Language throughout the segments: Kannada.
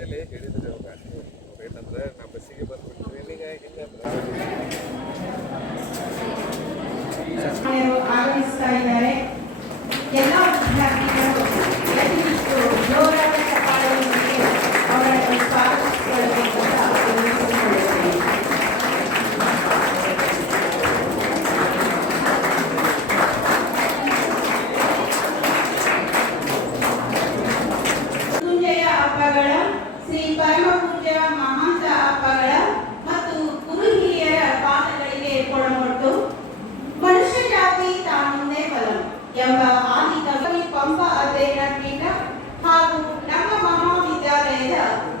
ಮುಂಚೆಲೆ ಹೇಳಿದ್ರೆ ಅವಾಗ ಏನಂದ್ರೆ ನಾ ಬಸ್ಸಿಗೆ ಬಂದ್ಬಿಟ್ಟು ಟ್ರೈನಿಂಗ್ ಆಗಮಿಸ್ತಾ ಇದ್ದಾರೆ. ಎಲ್ಲ ವಿದ್ಯಾರ್ಥಿಗಳು ಯಥೇಷ್ಟು ಜೋರಾದ ಚಪ್ಪಾಳೆಯೊಂದಿಗೆ ಅವರನ್ನು ಸ್ವಾಗತಿಸಿಕೊಳ್ಳಬೇಕಂತ ವಿನಂತಿಸಿಕೊಳ್ಳುತ್ತೇನೆ. ಮುಂಜೆಯ ಹಬ್ಬಗಳ ಶ್ರೀ ಪರಮ ಪೂಜ್ಯ ಮಹಾಂತ ಹಬ್ಬಗಳ ಮತ್ತು ಗುರು ಹಿರಿಯರ ಪಾದಗಳಿಗೆ ಕೊಡಮೊಟ್ಟು ಮನುಷ್ಯ ಜಾತಿ ತಾನೊಂದೇ ಬಲಂ ಎಂಬ ಆದಿಕವಿ ಪಂಪ ಅಧ್ಯಯನ ಪೀಠ ಹಾಗೂ ನಮ್ಮ ಮಹಾವಿದ್ಯಾಲಯದ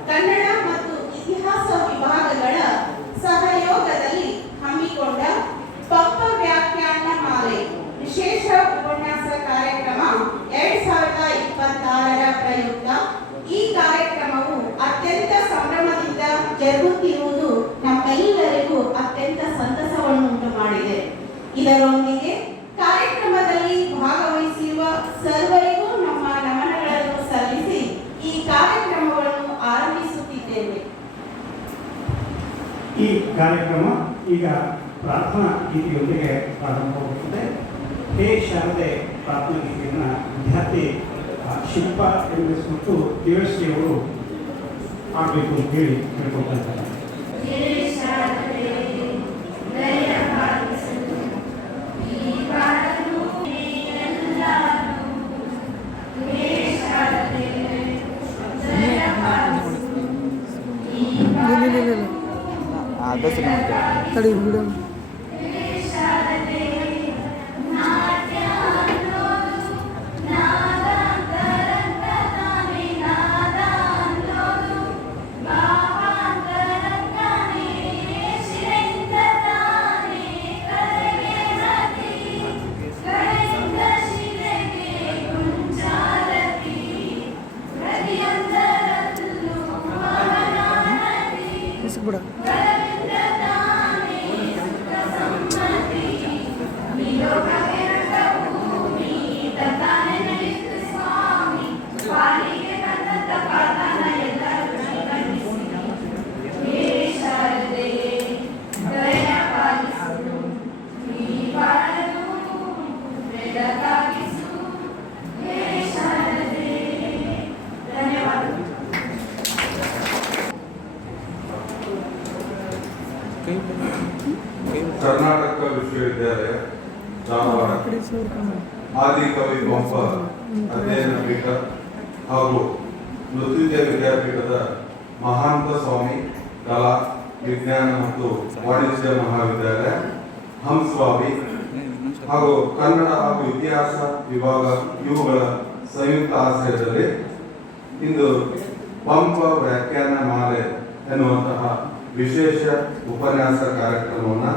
ಕನ್ನಡ ಮತ್ತು ಇತಿಹಾಸ ವಿಭಾಗಗಳ ಸಹಯೋಗದಲ್ಲಿ ಹಮ್ಮಿಕೊಂಡ ಪಂಪ ವ್ಯಾಖ್ಯಾನ ಮಾಲೆ ವಿಶೇಷ ಉಪನ್ಯಾಸ ಕಾರ್ಯಕ್ರಮ 2026ರ ಪ್ರಯುಕ್ತ ಈ ಕಾರ್ಯಕ್ರಮವು ಅತ್ಯಂತ ಸಂಭ್ರಮದಿಂದ ಜರುಗುತ್ತಿರುವುದು ನಮ್ಮೆಲ್ಲರಿಗೂ ಅತ್ಯಂತ ಸಂತಸವನ್ನುಂಟು ಮಾಡಿದೆ. ಇದರೊಂದಿಗೆ ಕಾರ್ಯಕ್ರಮದಲ್ಲಿ ಭಾಗವಹಿಸಿರುವ ಸರ್ವರಿಗೂ ನಮ್ಮ ನಮನಗಳನ್ನು ಸಲ್ಲಿಸಿ ಈ ಕಾರ್ಯಕ್ರಮವನ್ನು ಆರಂಭಿಸುತ್ತಿದ್ದೇವೆ. ಈ ಕಾರ್ಯಕ್ರಮ ಈಗ ಪ್ರಾರ್ಥನಾ ಗೀತೆಯೊಂದಿಗೆ ಪ್ರಾರಂಭವಾಗುತ್ತದೆ. ಹೇ ಶಾರದೆ ಪ್ರಾರ್ಥನಾ ಗೀತೆಯನ್ನು ವಿದ್ಯಾರ್ಥಿ ಶಿಲ್ಪ ಎಂಎಸ್ ಮತ್ತು ದೇವಶ್ರೀ ಅವರು ಆಗಬೇಕು ಅಂತ ಹೇಳಿ ಕೇಳ್ಕೊಳ್ತಾ ಇದ್ದಾರೆ. ತಡಿ ಬಿಡು. ಬಿಡ ಕರ್ನಾಟಕ ವಿಶ್ವವಿದ್ಯಾಲಯ ಧಾರವಾಡ ಆದಿಕವಿ ಪಂಪ ಅಧ್ಯಯನ ಪೀಠ ಹಾಗೂ ನೃತ್ಯ ವಿದ್ಯಾಪೀಠದ ಮಹಾಂತ ಸ್ವಾಮಿ ಕಲಾ ವಿಜ್ಞಾನ ಮತ್ತು ವಾಣಿಜ್ಯ ಮಹಾವಿದ್ಯಾಲಯ ಹಂಸ್ವಾಮಿ ಹಾಗೂ ಕನ್ನಡ ಹಾಗೂ ಇತಿಹಾಸ ವಿಭಾಗ ಇವುಗಳ ಸಂಯುಕ್ತ ಆಶ್ರಯದಲ್ಲಿ ಇಂದು ಪಂಪ ವ್ಯಾಖ್ಯಾನ ಮಾಲೆ ಎನ್ನುವಂತಹ ವಿಶೇಷ ಉಪನ್ಯಾಸ ಕಾರ್ಯಕ್ರಮವನ್ನು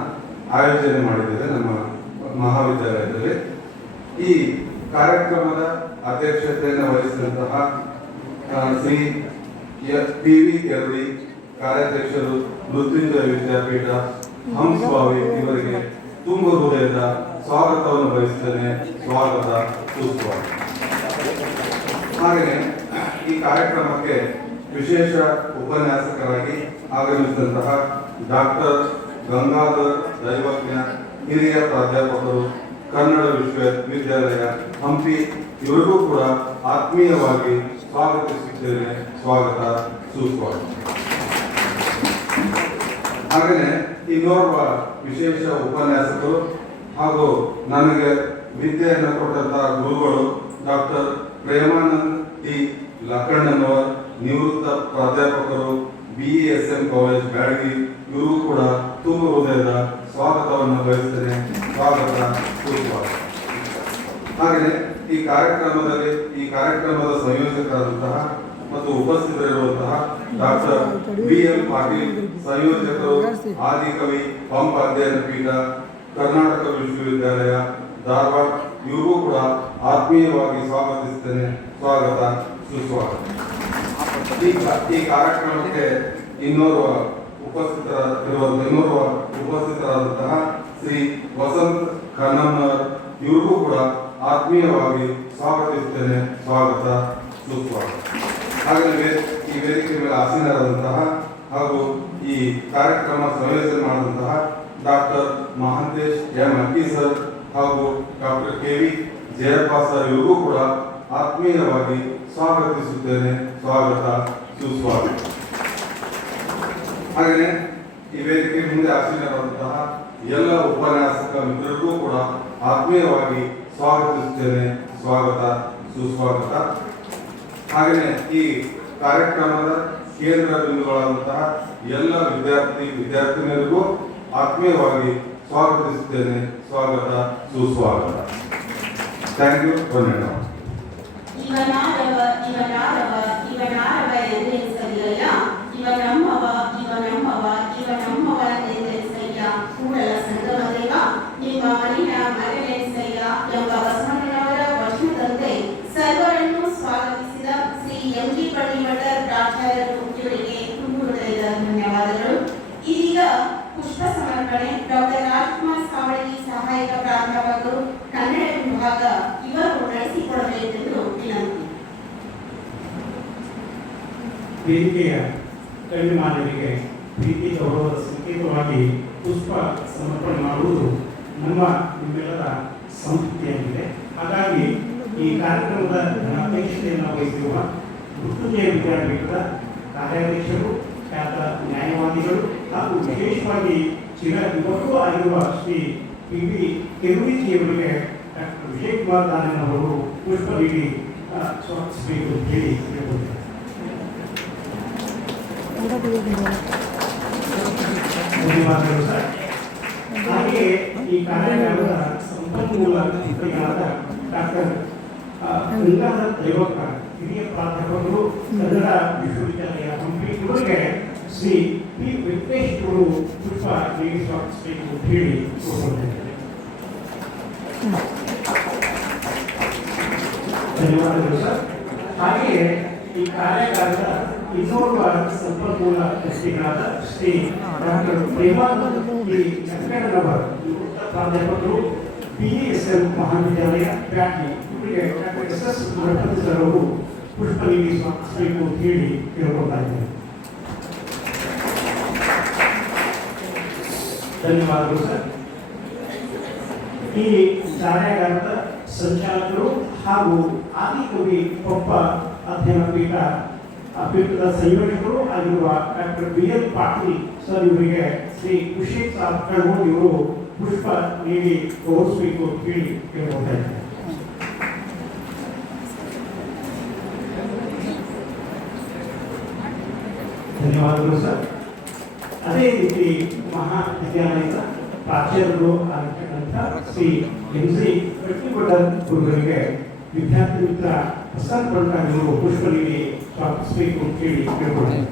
ಆಯೋಜನೆ ಮಾಡಿದ್ದೇವೆ ನಮ್ಮ ಮಹಾವಿದ್ಯಾಲಯದಲ್ಲಿ. ಈ ಕಾರ್ಯಕ್ರಮದ ಅಧ್ಯಕ್ಷತೆಯನ್ನು ವಹಿಸಿದಂತಹ ಶ್ರೀ ಪಿ.ವಿ. ಕೆರಡಿ ಕಾರ್ಯಾಧ್ಯಕ್ಷರು ಮೃತ್ಯುಂಜಯ ವಿದ್ಯಾಪೀಠ ಹಂಸ್ವಾಮಿ ಇವರಿಗೆ ತುಂಬ ಹೃದಯದ ಸ್ವಾಗತವನ್ನು ಬಯಸುತ್ತೇನೆ. ಸ್ವಾಗತ ಸುಸ್ವಾಗತ. ಹಾಗೆಯೇ ಈ ಕಾರ್ಯಕ್ರಮಕ್ಕೆ ವಿಶೇಷ ಉಪನ್ಯಾಸಕರಾಗಿ ಆಗಮಿಸಿದಂತಹ ಡಾಕ್ಟರ್ ಗಂಗಾಧರ್ ದೈವಜ್ಞ ಹಿರಿಯ ಪ್ರಾಧ್ಯಾಪಕರು ಕನ್ನಡ ವಿಶ್ವವಿದ್ಯಾಲಯ ಹಂಪಿ ಇವರಿಗೂ ಕೂಡ ಆತ್ಮೀಯವಾಗಿ ಸ್ವಾಗತಿಸುತ್ತೇನೆ. ಸ್ವಾಗತ ಸುಸ್ವಾಗತ. ಹಾಗೆಯೇ ಇನ್ನೋರ್ವ ವಿಶೇಷ ಉಪನ್ಯಾಸಕರು ಹಾಗೂ ನನಗೆ ವಿದ್ಯೆಯನ್ನು ಕೊಟ್ಟಂತಹ ಗುರುಗಳು ಡಾಕ್ಟರ್ ಪ್ರೇಮಾನಂದ್ ಟಿ ಲಕ್ಕಣ್ಣನವರ್ ನಿವೃತ್ತ ಪ್ರಾಧ್ಯಾಪಕರು BESM ಕಾಲೇಜ್ ಬ್ಯಾಡಗಿ ಇವರು ಕೂಡ ತುಂಬ ಹೃದಯದ ಸ್ವಾಗತವನ್ನು ಬಯಸ್ತೇನೆ. ಸ್ವಾಗತ ಸುಸ್ವಾಗತ. ಹಾಗೆಯೇ ಈ ಕಾರ್ಯಕ್ರಮದ ಸಂಯೋಜಕರಾದಂತಹ ಮತ್ತು ಉಪಸ್ಥಿತರಿರುವಂತಹ ಡಾಕ್ಟರ್ BL ಪಾಟೀಲ್ ಸಂಯೋಜಕರು ಆದಿಕವಿ ಪಂಪ ಅಧ್ಯಯನ ಪೀಠ ಕರ್ನಾಟಕ ವಿಶ್ವವಿದ್ಯಾಲಯ ಧಾರವಾಡ ಇವರು ಕೂಡ ಆತ್ಮೀಯವಾಗಿ ಸ್ವಾಗತಿಸುತ್ತೇನೆ. ಸ್ವಾಗತ ಸುಸ್ವಾಗತ. ಈ ಕಾರ್ಯಕ್ರಮಕ್ಕೆ ಇನ್ನೋರ್ವ ಉಪಸ್ಥಿತರಾದಂತಹ ಶ್ರೀ ವಸಂತ್ ಖನ್ನಮ್ಮನವರ್ ಇವ್ರಿಗೂ ಕೂಡ ಆತ್ಮೀಯವಾಗಿ ಸ್ವಾಗತಿಸುತ್ತೇನೆ. ಸ್ವಾಗತ ಸುಸ್ವಾಗತ. ಹಾಗೆಯೇ ಈ ವೇದಿಕೆ ಮೇಲೆ ಆಸೀನರಾದಂತಹ ಹಾಗೂ ಈ ಕಾರ್ಯಕ್ರಮ ಸಂಯೋಜನೆ ಮಾಡಿದಂತಹ ಡಾಕ್ಟರ್ ಮಹಾಂತೇಶ್ ಎಂ ಅಕ್ಕಿ ಸರ್ ಹಾಗೂ ಡಾಕ್ಟರ್ ಕೆ.ವಿ. ಜಯಪ್ಪ ಸರ್ ಇವರಿಗೂ ಕೂಡ ಆತ್ಮೀಯವಾಗಿ ಸ್ವಾಗತಿಸುತ್ತೇನೆ. ಸ್ವಾಗತ, ಸುಸ್ವಾಗತ. ಹಾಗೆಯೇ ಈ ವೇದಿಕೆ ಮುಂದೆ ಆಸೀನರಾದಂತಹ ಎಲ್ಲ ಉಪನ್ಯಾಸಕ ಮಿತ್ರರಿಗೂ ಕೂಡ ಆತ್ಮೀಯವಾಗಿ ಸ್ವಾಗತಿಸುತ್ತೇನೆ. ಸ್ವಾಗತ, ಸುಸ್ವಾಗತ. ಹಾಗೆಯೇ ಈ ಕಾರ್ಯಕ್ರಮದ ಕೇಂದ್ರ ಬಿಂದುಗಳಾದಂತಹ ಎಲ್ಲ ವಿದ್ಯಾರ್ಥಿನಿಯರಿಗೂ ಆತ್ಮೀಯವಾಗಿ ಸ್ವಾಗತಿಸುತ್ತೇನೆ. ಸ್ವಾಗತ, ಸುಸ್ವಾಗತ. Thank you. ಧನ್ಯವಾದ. ಇವನಾರವ ಎಂದೆನಿಸಲಿಲ್ಲ, ಇವನಮ್ಮವ ಎಂದೆನಿಸಯ್ಯ, ಕೂಡಲ ಸಂಗಮದೇವ ನಿಮ್ಮ ಮರಿನ ಮಗನೆನಿಸಯ್ಯ ಎಂಬ ಬಸವಣ್ಣನವರ ವಚನದಂತೆ ಸರ್ವರನ್ನು ಸ್ವಾಗತಿಸಿದ ಶ್ರೀ ಎಂ.ಜಿ. ಪಳ್ಳಿಮಠರ್ ಪ್ರಾಚಾರ್ಯರು ಇವರಿಗೆ ತುಂಬು ಹೃದಯದ ಧನ್ಯವಾದಗಳು. ಇದೀಗ ಪುಷ್ಪ ಸಮರ್ಪಣೆ. ಡಾಕ್ಟರ್ ರಾಜ್ಕುಮಾರ್ ಸಾವಳಗಿ, ಸಹಾಯಕ ಪ್ರಾಧ್ಯಾಪಕರು, ಕನ್ನಡ ವಿಭಾಗ, ಇವರು ನಡೆಸಿಕೊಡಬೇಕೆಂದು ವಿನಂತಿ. ವೇದಿಕೆಯ ಗಣ್ಯಮಾನ್ಯರಿಗೆ ಪ್ರೀತಿ ಗೌರವದ ಸಂಕೇತವಾಗಿ ಪುಷ್ಪ ಸಮರ್ಪಣೆ ಮಾಡುವುದು ನಿಮ್ಮೆಲ್ಲರ ಸಂಸ್ಕೃತಿಯಾಗಿದೆ. ಹಾಗಾಗಿ ಈ ಕಾರ್ಯಕ್ರಮದ ಅಧ್ಯಕ್ಷತೆಯನ್ನು ವಹಿಸಿರುವ ಮೃತ್ಯುಂಜಯ ವಿದ್ಯಾಪೀಠದ ಕಾರ್ಯಾಧ್ಯಕ್ಷರು, ಖ್ಯಾತ ನ್ಯಾಯವಾದಿಗಳು ಹಾಗೂ ವಿಶೇಷವಾಗಿ ಚಿರಯುವಕರೂ ಆಗಿರುವ ಶ್ರೀ ಪಿ.ವಿ. ಕೆರುವಿಜಿಯವರಿಗೆ ಡಾಕ್ಟರ್ ವಿಜಯಕುಮಾರ್ ದಾನವರು ಪುಷ್ಪ ನೀಡಿ ಸ್ವಾಗತಿಸಬೇಕು ಅಂತ ಹೇಳಿ ಕೇಳಿಕೊಂಡಿದ್ದಾರೆ. ಧನ್ಯವಾದಗಳು ಸರ್. ಹಾಗೆಯೇ ಈ ಕಾರ್ಯಕ್ರಮದ ಸಂಪನ್ಮೂಲ ವ್ಯಕ್ತಿಗಳಾದ ಡಾಕ್ಟರ್ ಗಂಗಾಧರ ದೇವಕ್ಕ, ಹಿರಿಯ ಪ್ರಾಧ್ಯಾಪಕರು, ಕನ್ನಡ ವಿಶ್ವವಿದ್ಯಾಲಯ ಹಂಪಿ, ಇವರಿಗೆ ಶ್ರೀ ಪಿ. ವೆಂಕಟೇಶ್ ಅವರು ಪುಷ್ಪ ನೀಡಿ ಸ್ವಾಗತಿಸಬೇಕು ಅಂತ ಹೇಳಿ ಕೋರಿಕೊಂಡಿದ್ದಾರೆ. ಧನ್ಯವಾದಗಳು ಸರ್. ಹಾಗೆಯೇ ಈ ಕಾರ್ಯಕ್ರಮದ ಇನ್ನೋರ್ವ ಸಂಪನ್ಮೂಲ ವ್ಯಕ್ತಿಗಳಾದ ಶ್ರೀ ಡಾಕ್ಟರ್ ಪ್ರೇಮಾನಂದ ಚಂಕಣ್ಣನವರ್, ಪ್ರಾಧ್ಯಾಪಕರು, PESM ಮಹಾವಿದ್ಯಾಲಯ, ಪ್ಯಾಟಿ, ಇವರಿಗೆ ಡಾಕ್ಟರ್ S.S. ಗಣಪತಿ ಸರ್ ಅವರು ಪುಷ್ಪ ನೀಡಿ ಸ್ವಾಗತಿಸಬೇಕು ಅಂತ ಹೇಳಿ ಕೇಳ್ಕೊಳ್ತಾ ಇದ್ದಾರೆ. ಧನ್ಯವಾದಗಳು ಸರ್. ಈ ಕಾರ್ಯಾಗಾರದ ಸಂಚಾಲಕರು ಹಾಗೂ ಆದಿಕವಿ ಪಂಪ ಅಧ್ಯಯನ ಪೀಠದ ಸಂಯೋಜಕರು ಆಗಿರುವ ಡಾಕ್ಟರ್ B.L. ಪಾಟೀಲ್ ಸರ್ ಇವರಿಗೆ ಶ್ರೀ ಕುಶೇಖ್ ಸಾಬ್ ಇವರು ಪುಷ್ಪ ನೀಡಿ ಗೌರವಿಸಬೇಕು ಅಂತ ಹೇಳಿ ಕೇಳ್ಕೊಳ್ತಾ ಇದ್ದಾರೆ. ಧನ್ಯವಾದಗಳು ಸರ್. ಅದೇ ರೀತಿ ಮಹಾವಿದ್ಯಾಲಯದ ಪ್ರಾಚಾರ್ಯರು ಆಗಿರ್ತಕ್ಕಂಥ ಶ್ರೀ ಎಂ.ಸಿ. ಕಟ್ಟಿಮಠರ್ ಗುರುಗಳಿಗೆ ವಿದ್ಯಾರ್ಥಿ ಮಿತ್ರ ಪ್ರಸಾದ್ ಬಂಟಾರ್ ಇವರು ಪುಷ್ಪ ನೀಡಿ ಸ್ವಾಗತಿಸಬೇಕು ಅಂತ ಹೇಳಿ ಕೇಳ್ಕೊಳ್ತಾರೆ.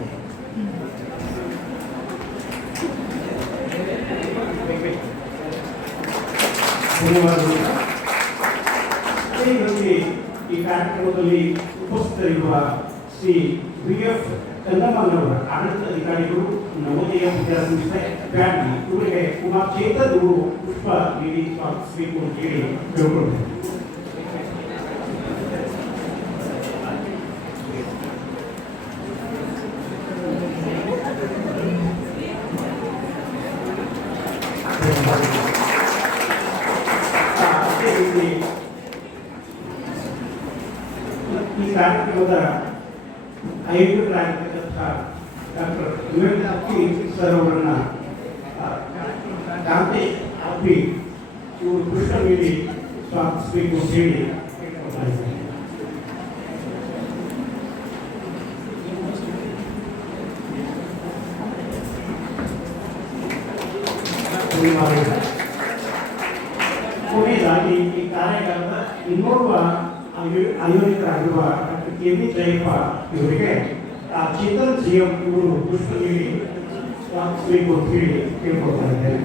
ಧನ್ಯವಾದಗಳು. ಅದೇ ರೀತಿ ಈ ಕಾರ್ಯಕ್ರಮದಲ್ಲಿ ಉಪಸ್ಥಿತರಿರುವ ಶ್ರೀ V.F. ಚಂದಮ್ಮನವರ ಆಡಳಿತ ಅಧಿಕಾರಿಗಳು, ನವೋದಯ ವಿದ್ಯಾಸಂಸ್ಥೆ, ಬ್ಯಾಟಿ, ಇವರಿಗೆ ಕುಮಾರ್ ಚೇತನ್ ಅವರು ಪುಷ್ಪ ನೀಡಿ ಸ್ವಾಗತಿಸಬೇಕು ಅಂತ ಹೇಳಿ ಕೇಳ್ಕೊಳ್ತಾರೆ. ಈ ಕಾರ್ಯಕ್ರಮದ ಆಯೋಜಕರಾಗಿರ್ತಕ್ಕಂಥ ಡಾಕ್ಟರ್ ಅಕ್ಕಿ ಸರ್ ಅವರನ್ನ ಕಾಂತೆ ಅಪ್ಪಿ ಇವರು ಪುಷ್ಪ ನೀಡಿ ಸ್ವಾಗತಿಸಬೇಕು ಅಂತ ಹೇಳಿ ಕೇಳ್ಕೊಳ್ತಾ ಇದ್ದಾರೆ. ಕೊನೆಯದಾಗಿ ಈ ಕಾರ್ಯಕ್ರಮದ ಇನ್ನೋರ್ವ ಆಯೋಜಕರಾಗಿರುವ ಡಾಕ್ಟರ್ ಕೆ.ವಿ. ಜಯಪ್ಪ ಇವರಿಗೆ ಚೇತನ್ ಸಿಎಂ ಇವರು ಪುಷ್ಪ ನೀಡಿ ಸ್ವಾಗತಿಸಬೇಕು ಅಂತ ಹೇಳಿ ಕೇಳ್ಕೊಳ್ತಾ ಇದ್ದೇನೆ.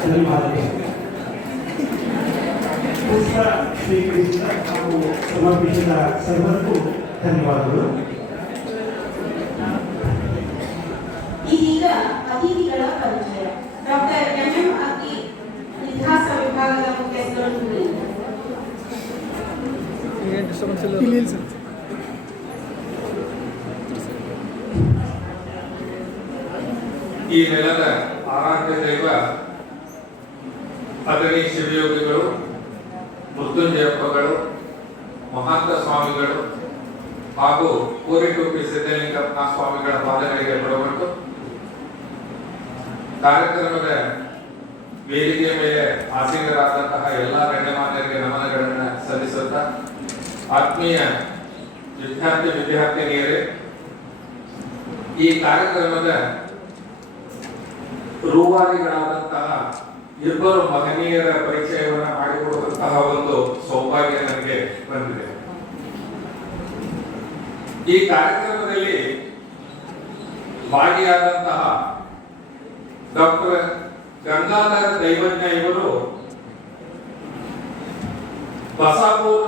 ಧನ್ಯವಾದಗಳು. ಪುಷ್ಪ ಸ್ವೀಕರಿಸಿದ ಹಾಗೂ ಸಮರ್ಪಿಸಿದ ಸರ್ವರಿಗೂ ಧನ್ಯವಾದಗಳು. ಇದೀಗ ಅತಿಥಿಗಳ ಪರಿಚಯ. Doctor M.M. ಅಕ್ಕಿ ಇತಿಹಾಸ ಇಲ್ಲಿ ಸರ್. ಈ ನೆಲದ ಆರಾಧ್ಯ ದೈವ ಅಗಣಿ ಶಿವಯೋಗಿಗಳು, ಮೃತ್ಯುಂಜಯಪ್ಪಗಳು, ಮಹಾಂತ ಸ್ವಾಮಿಗಳು ಹಾಗೂ ಕೋರಿಟೋಪಿ ಸಿದ್ದಲಿಂಗಪ್ಪ ಸ್ವಾಮಿಗಳ ಪಾದಗಳಿಗೆ ಪಡಬಟ್ಟು ಕಾರ್ಯಕ್ರಮದ ವೇದಿಕೆ ಮೇಲೆ ಆಸೀನರಾದಂತಹ ಎಲ್ಲ ಗಣ್ಯಮಾನ್ಯರಿಗೆ ನಮನಗಳನ್ನು ಸಲ್ಲಿಸುತ್ತಾ, ಆತ್ಮೀಯ ವಿದ್ಯಾರ್ಥಿನಿಯರೇ, ಈ ಕಾರ್ಯಕ್ರಮದ ರೂವಾರಿಗಳಾದಂತಹ ಇಬ್ಬರು ಮಹನೀಯರ ಪರಿಚಯವನ್ನು ಮಾಡಿಕೊಡುವಂತಹ ಒಂದು ಸೌಭಾಗ್ಯ ನನಗೆ ಬಂದಿದೆ. ಈ ಕಾರ್ಯಕ್ರಮದಲ್ಲಿ ಭಾಗಿಯಾದಂತಹ ಡಾಕ್ಟರ್ ಗಂಗಾಧರ ದೈವಜ್ಞ ಇವರು ಬಸಾಪುರ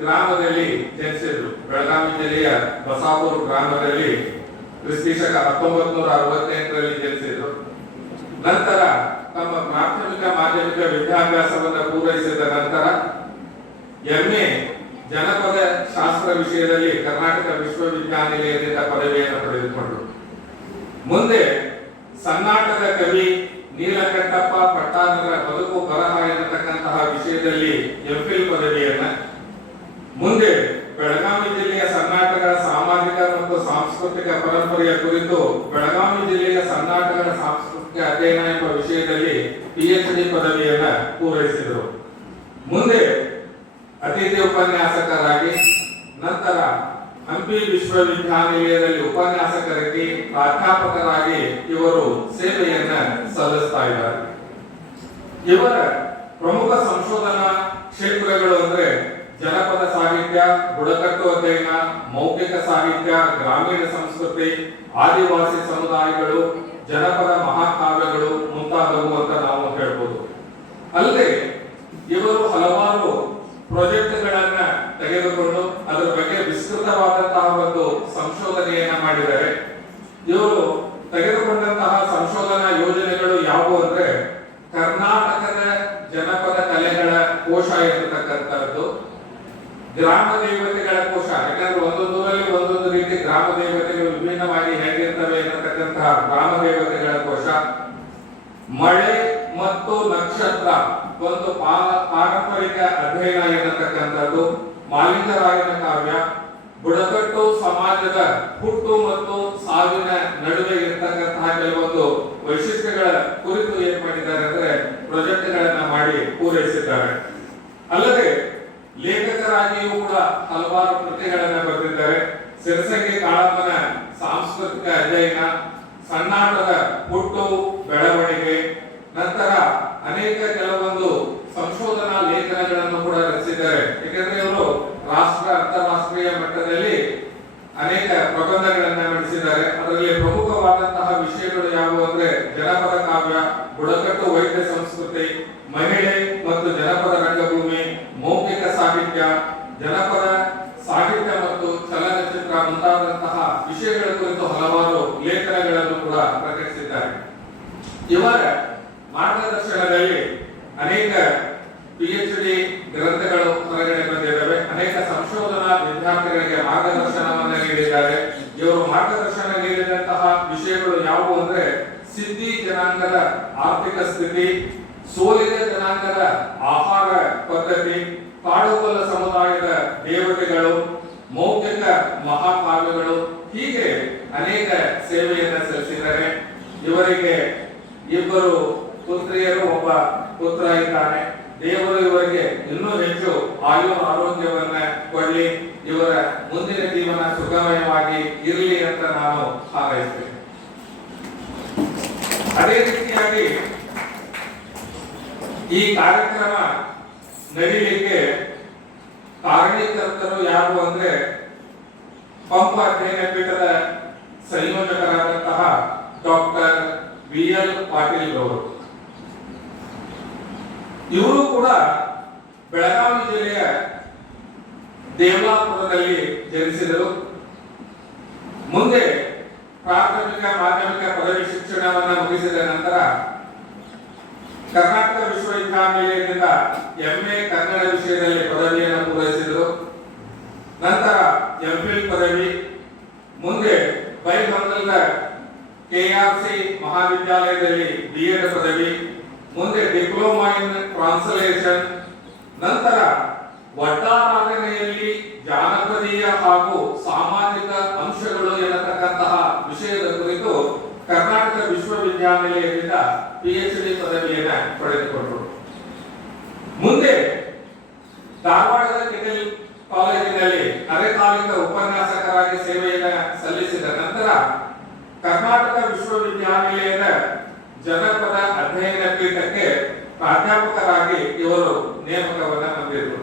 ಗ್ರಾಮದಲ್ಲಿ ಜನಿಸಿದ್ರು. ಬೆಳಗಾವಿ ಜಿಲ್ಲೆಯ ಬಸಾಪುರ ಗ್ರಾಮದಲ್ಲಿ ಕ್ರಿಸ್ತಿಶಕ 1968ರಲ್ಲಿ ಜನಿಸಿದ್ರು. ನಂತರ ತಮ್ಮ ಪ್ರಾಥಮಿಕ ಮಾಧ್ಯಮಿಕ ವಿದ್ಯಾಭ್ಯಾಸವನ್ನು ಪೂರೈಸಿದ ನಂತರ MA ಜನಪದ ಶಾಸ್ತ್ರ ವಿಷಯದಲ್ಲಿ ಕರ್ನಾಟಕ ವಿಶ್ವವಿದ್ಯಾನಿಲಯದಿಂದ ಪದವಿಯನ್ನು ಪಡೆದುಕೊಂಡರು. ಮುಂದೆ ಸನ್ನಾಟದ ಕವಿ ನೀಲಕಂಠಪ್ಪ ಪಟ್ಟಾಣರ ಬದುಕು ಬರಹ ಎನ್ನತಕ್ಕಂತಹ ವಿಷಯದಲ್ಲಿ MPhil ಪದವಿಯನ್ನ, ಮುಂದೆ ಬೆಳಗಾವಿ ಜಿಲ್ಲೆಯ ಸನ್ನಾಟಗಳ ಸಾಮಾಜಿಕ ಮತ್ತು ಸಾಂಸ್ಕೃತಿಕ ಪರಂಪರೆಯ ಕುರಿತು ಬೆಳಗಾವಿ ಜಿಲ್ಲೆಯ ಸನ್ನಾಟಗಳ ಸಾಂಸ್ಕೃತಿಕ ಅಧ್ಯಯನ ಎಂಬ ವಿಷಯದಲ್ಲಿ PhD ಪದವಿಯನ್ನ ಪೂರೈಸಿದರು. ಮುಂದೆ ಅತಿಥಿ ಉಪನ್ಯಾಸಕರಾಗಿ, ನಂತರ ಹಂಪಿ ವಿಶ್ವವಿದ್ಯಾನಿಲಯದಲ್ಲಿ ಉಪನ್ಯಾಸಕರಾಗಿ, ಪ್ರಾಧ್ಯಾಪಕರಾಗಿ ಇವರು ಸೇವೆಯನ್ನ ಸಲ್ಲಿಸ್ತಾ ಇದ್ದಾರೆ. ಇವರ ಪ್ರಮುಖ ಸಂಶೋಧನಾ ಕ್ಷೇತ್ರಗಳು ಅಂದ್ರೆ ಜನಪದ ಸಾಹಿತ್ಯ, ಬುಡಕಟ್ಟು ಅಧ್ಯಯನ, ಮೌಖಿಕ ಸಾಹಿತ್ಯ, ಗ್ರಾಮೀಣ ಸಂಸ್ಕೃತಿ, ಆದಿವಾಸಿ ಸಮುದಾಯಗಳು, ಜನಪದ ಮಹಾಕಾವ್ಯಗಳು ಮುಂತಾದವು ಅಂತ ನಾವು ಹೇಳ್ಬೋದು. ಅಲ್ಲದೆ ಇವರು ಹಲವಾರು ಪ್ರಾಜೆಕ್ಟ್ಗಳನ್ನ ತೆಗೆದುಕೊಂಡು ಅದರ ಬಗ್ಗೆ ವಿಸ್ತೃತವಾದಂತಹ ಒಂದು ಸಂಶೋಧನೆಯನ್ನ ಮಾಡಿದ್ದಾರೆ. ಇವರು ತೆಗೆದುಕೊಂಡಂತಹ ಸಂಶೋಧನಾ ಯೋಜನೆಗಳು ಯಾವುವು ಅಂದ್ರೆ ಕರ್ನಾಟಕದ ಜನಪದ ಕಲೆಗಳ ಕೋಶ ಇರತಕ್ಕಂಥದ್ದು, ಗ್ರಾಮ ದೇವತೆಗಳ ಕೋಶ. ಯಾಕಂದ್ರೆ ಒಂದೊಂದರಲ್ಲಿ ಒಂದೊಂದು ರೀತಿ ಗ್ರಾಮ ದೇವತೆಗಳು ವಿಭಿನ್ನವಾಗಿ ಹೇಗಿರ್ತವೆ ಎನ್ನತಕ್ಕಂತಹ ಗ್ರಾಮ ದೇವತೆಗಳ ಕೋಶ, ಮಳೆ ಮತ್ತು ನಕ್ಷತ್ರ ಒಂದು ಪಾರಂಪರಿಕ ಅಧ್ಯಯನ ಎನ್ನತಕ್ಕಂಥದ್ದು, ಮಾಲಿಂಗರಾಯನ ಕಾವ್ಯ, ಬುಡಕಟ್ಟು ಸಮಾಜದ ಹುಟ್ಟು ಮತ್ತು ಸಾವಿನ ನಡುವೆ ಇರತಕ್ಕಂತಹ ಕೆಲವೊಂದು ವೈಶಿಷ್ಟ್ಯಗಳ ಕುರಿತು ಏನ್ ಮಾಡಿದ್ದಾರೆ ಅಂದ್ರೆ ಪ್ರಾಜೆಕ್ಟ್ಗಳನ್ನ ಮಾಡಿ ಪೂರೈಸಿದ್ದಾರೆ. ಅಲ್ಲದೆ ಲೇಖಕರಾಗಿಯೂ ಕೂಡ ಹಲವಾರು ಕೃತಿಗಳನ್ನ ಬರೆದಿದ್ದಾರೆ. ಸಿರಸಂಗಿ ಕಾಳಮ್ಮನ ಸಾಂಸ್ಕೃತಿಕ ಅಧ್ಯಯನ, ಸನ್ನಾಟದ ಹುಟ್ಟು ಬೆಳವಣಿಗೆ, ನಂತರ ಅನೇಕ ಕೆಲವೊಂದು ಸಂಶೋಧನಾ ಲೇಖನಗಳನ್ನು ಕೂಡ ರಚಿಸಿದ್ದಾರೆ. ಯಾಕಂದ್ರೆ ಇವರು ರಾಷ್ಟ್ರ ಅಂತಾರಾಷ್ಟ್ರೀಯ ಮಟ್ಟದಲ್ಲಿ ಅನೇಕ ಪ್ರಬಂಧಗಳನ್ನ ನಡೆಸಿದ್ದಾರೆ. ಅದರಲ್ಲಿ ಪ್ರಮುಖವಾದಂತಹ ವಿಷಯಗಳು ಯಾವುವು ಅಂದ್ರೆ ಜನಪದ ಕಾವ್ಯ, ಬುಡಕಟ್ಟು ವೈದ್ಯ ಸಂಸ್ಕೃತಿ, ಮಹಿಳೆ ಮತ್ತು ಜನಪದ ರಂಗಭೂಮಿ, ಮೌಖಿಕ ಸಾಹಿತ್ಯ, ಜನಪದ ಸಾಹಿತ್ಯ ಮತ್ತು ಚಲನಚಿತ್ರ ಮುಂತಾದಂತಹ ವಿಷಯಗಳ ಕುರಿತು ಹಲವಾರು ಲೇಖನಗಳನ್ನು ಕೂಡ ಪ್ರಕಟಿಸಿದ್ದಾರೆ. ಇವರ ಮಾರ್ಗದರ್ಶನದಲ್ಲಿ ಅನೇಕ PhD ಗ್ರಂಥಗಳು ಹೊರಗಡೆ ಬಂದಿದ್ದಾವೆ. ಅನೇಕ ಸಂಶೋಧನಾ ವಿದ್ಯಾರ್ಥಿಗಳಿಗೆ ಮಾರ್ಗದರ್ಶನವನ್ನು ನೀಡಿದ್ದಾರೆ. ಇವರು ಮಾರ್ಗದರ್ಶನ ನೀಡಿದಂತಹ ವಿಷಯಗಳು ಯಾವುವು ಅಂದ್ರೆ ಸಿದ್ಧಿ ಜನಾಂಗದ ಆರ್ಥಿಕ ಸ್ಥಿತಿ, ಸೋಲಿದ ಜನಾಂಗದ ಆಹಾರ ಪದ್ಧತಿ, ಕಾಡುಗೊಲ್ಲ ಸಮುದಾಯದ ದೇವತೆಗಳು, ಮೌಖಿಕ ಮಹಾಕಾವ್ಯಗಳು, ಹೀಗೆ ಅನೇಕ ಸೇವೆಯನ್ನ ಸಲ್ಲಿಸಿದ್ದಾರೆ. ಇವರಿಗೆ ಇಬ್ಬರು ಪುತ್ರಿಯರು, ಒಬ್ಬ ಪುತ್ರ ಇದ್ದಾನೆ. ದೇವರು ಇವರಿಗೆ ಇನ್ನೂ ಹೆಚ್ಚು ಆಯು ಆರೋಗ್ಯವನ್ನ ಕೊಡಲಿ, ಇವರ ಮುಂದಿನ ಜೀವನ ಸುಖಮಯವಾಗಿ ಇರಲಿ ಅಂತ ನಾನು ಹಾರೈಸ್ತೇನೆ. ಅದೇ ರೀತಿಯಾಗಿ ಈ ಕಾರ್ಯಕ್ರಮ ನಡೀಲಿಕ್ಕೆ ಕಾರಣೀಕರ್ತರು ಯಾರು ಅಂದ್ರೆ ಪಂಪ ಅಧ್ಯಯನ ಪೀಠದ ಸಂಯೋಜಕರಾದಂತಹ ಡಾಕ್ಟರ್ BL ಪಾಟೀಲ್ ಅವರು. ಇವರು ಕೂಡ ಬೆಳಗಾವಿ ಜಿಲ್ಲೆಯ ದೇವಲಾಪುರದಲ್ಲಿ ಜನಿಸಿದರು. ಮುಂದೆ ಪ್ರಾಥಮಿಕ ಮಾಧ್ಯಮಿಕ ಪದವಿ ಶಿಕ್ಷಣವನ್ನು ಮುಗಿಸಿದ ನಂತರ ಕರ್ನಾಟಕ ವಿಶ್ವವಿದ್ಯಾನಿಲಯದಿಂದ MA ಕನ್ನಡ ವಿಷಯದಲ್ಲಿ ಪದವಿಯನ್ನು ಪೂರೈಸಿದರು. 2001ರಲ್ಲಿ ನಂತರ ಎಂಫಿಲ್ ಪದವಿ, ಮುಂದೆ ಬೈಲಹೊಂಗಲದ ಕೆಆರ್ಸಿ ಮಹಾವಿದ್ಯಾಲಯದಲ್ಲಿ ಬಿಎಡ್ ಪದವಿ, ಮುಂದೆ ಡಿಪ್ಲೊಮಾ ಇನ್ ಟ್ರಾನ್ಸ್ಲೇಷನ್, ನಂತರ ವಡ್ಡಾರಾಧನೆಯಲ್ಲಿ ಜಾನಪದೀಯ ಹಾಗೂ ಸಾಮಾಜಿಕ ಅಂಶಗಳು ಎನ್ನತಕ್ಕಂತಹ ವಿಷಯದ ಕುರಿತು ಕರ್ನಾಟಕ ವಿಶ್ವವಿದ್ಯಾನಿಲಯದಿಂದ ಪಿಎಚ್ಡಿ ಪದವಿಯನ್ನು ಪಡೆದುಕೊಂಡರು. ಮುಂದೆ ಧಾರವಾಡದ ಕೆಟಲ್ ಕಾಲೇಜಿನಲ್ಲಿ ಅರೆಕಾಲಿಕ ಉಪನ್ಯಾಸಕರಾಗಿ ಸೇವೆಯನ್ನು ಸಲ್ಲಿಸಿದ ನಂತರ ಕರ್ನಾಟಕ ವಿಶ್ವವಿದ್ಯಾನಿಲಯದ ಜನಪದ ಅಧ್ಯಯನ ಪೀಠಕ್ಕೆ ಪ್ರಾಧ್ಯಾಪಕರಾಗಿ ಇವರು ನೇಮಕವನ್ನು ಹೊಂದಿದರು.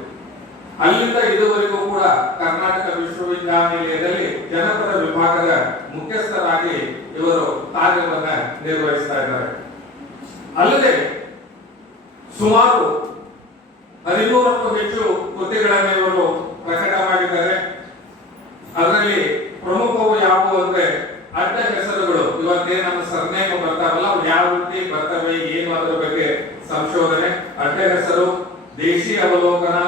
ಅಲ್ಲಿಂದ ಇದುವರೆಗೂ ಕೂಡ ಕರ್ನಾಟಕ ವಿಶ್ವವಿದ್ಯಾನಿಲಯದಲ್ಲಿ ಜನಪದ ವಿಭಾಗದ ಮುಖ್ಯಸ್ಥರಾಗಿ ಇವರು ಕಾರ್ಯವನ್ನು ನಿರ್ವಹಿಸ್ತಾ ಇದ್ದಾರೆ. ಅಲ್ಲದೆ ಸುಮಾರು 13ಕ್ಕೂ ಹೆಚ್ಚು ಕೃತಿಗಳನ್ನು ಇವರು ಪ್ರಕಟ ಮಾಡಿದ್ದಾರೆ. ಅದರಲ್ಲಿ ಪ್ರಮುಖವು ಯಾವುವು ಅಂದ್ರೆ ಅಡ್ಡ ಹೆಸರುಗಳು. ಇವತ್ತೇ ನಮ್ಮ ಸರ್ನೇಮ್ ಬರ್ತಾವಲ್ಲ, ಅವು ಯಾವ ರೀತಿ ಬರ್ತವೆ, ಏನು ಅದರ ಬಗ್ಗೆ ಸಂಶೋಧನೆ. ಅಡ್ಡ ಹೆಸರು, ದೇಶಿ ಅವಲೋಕನ,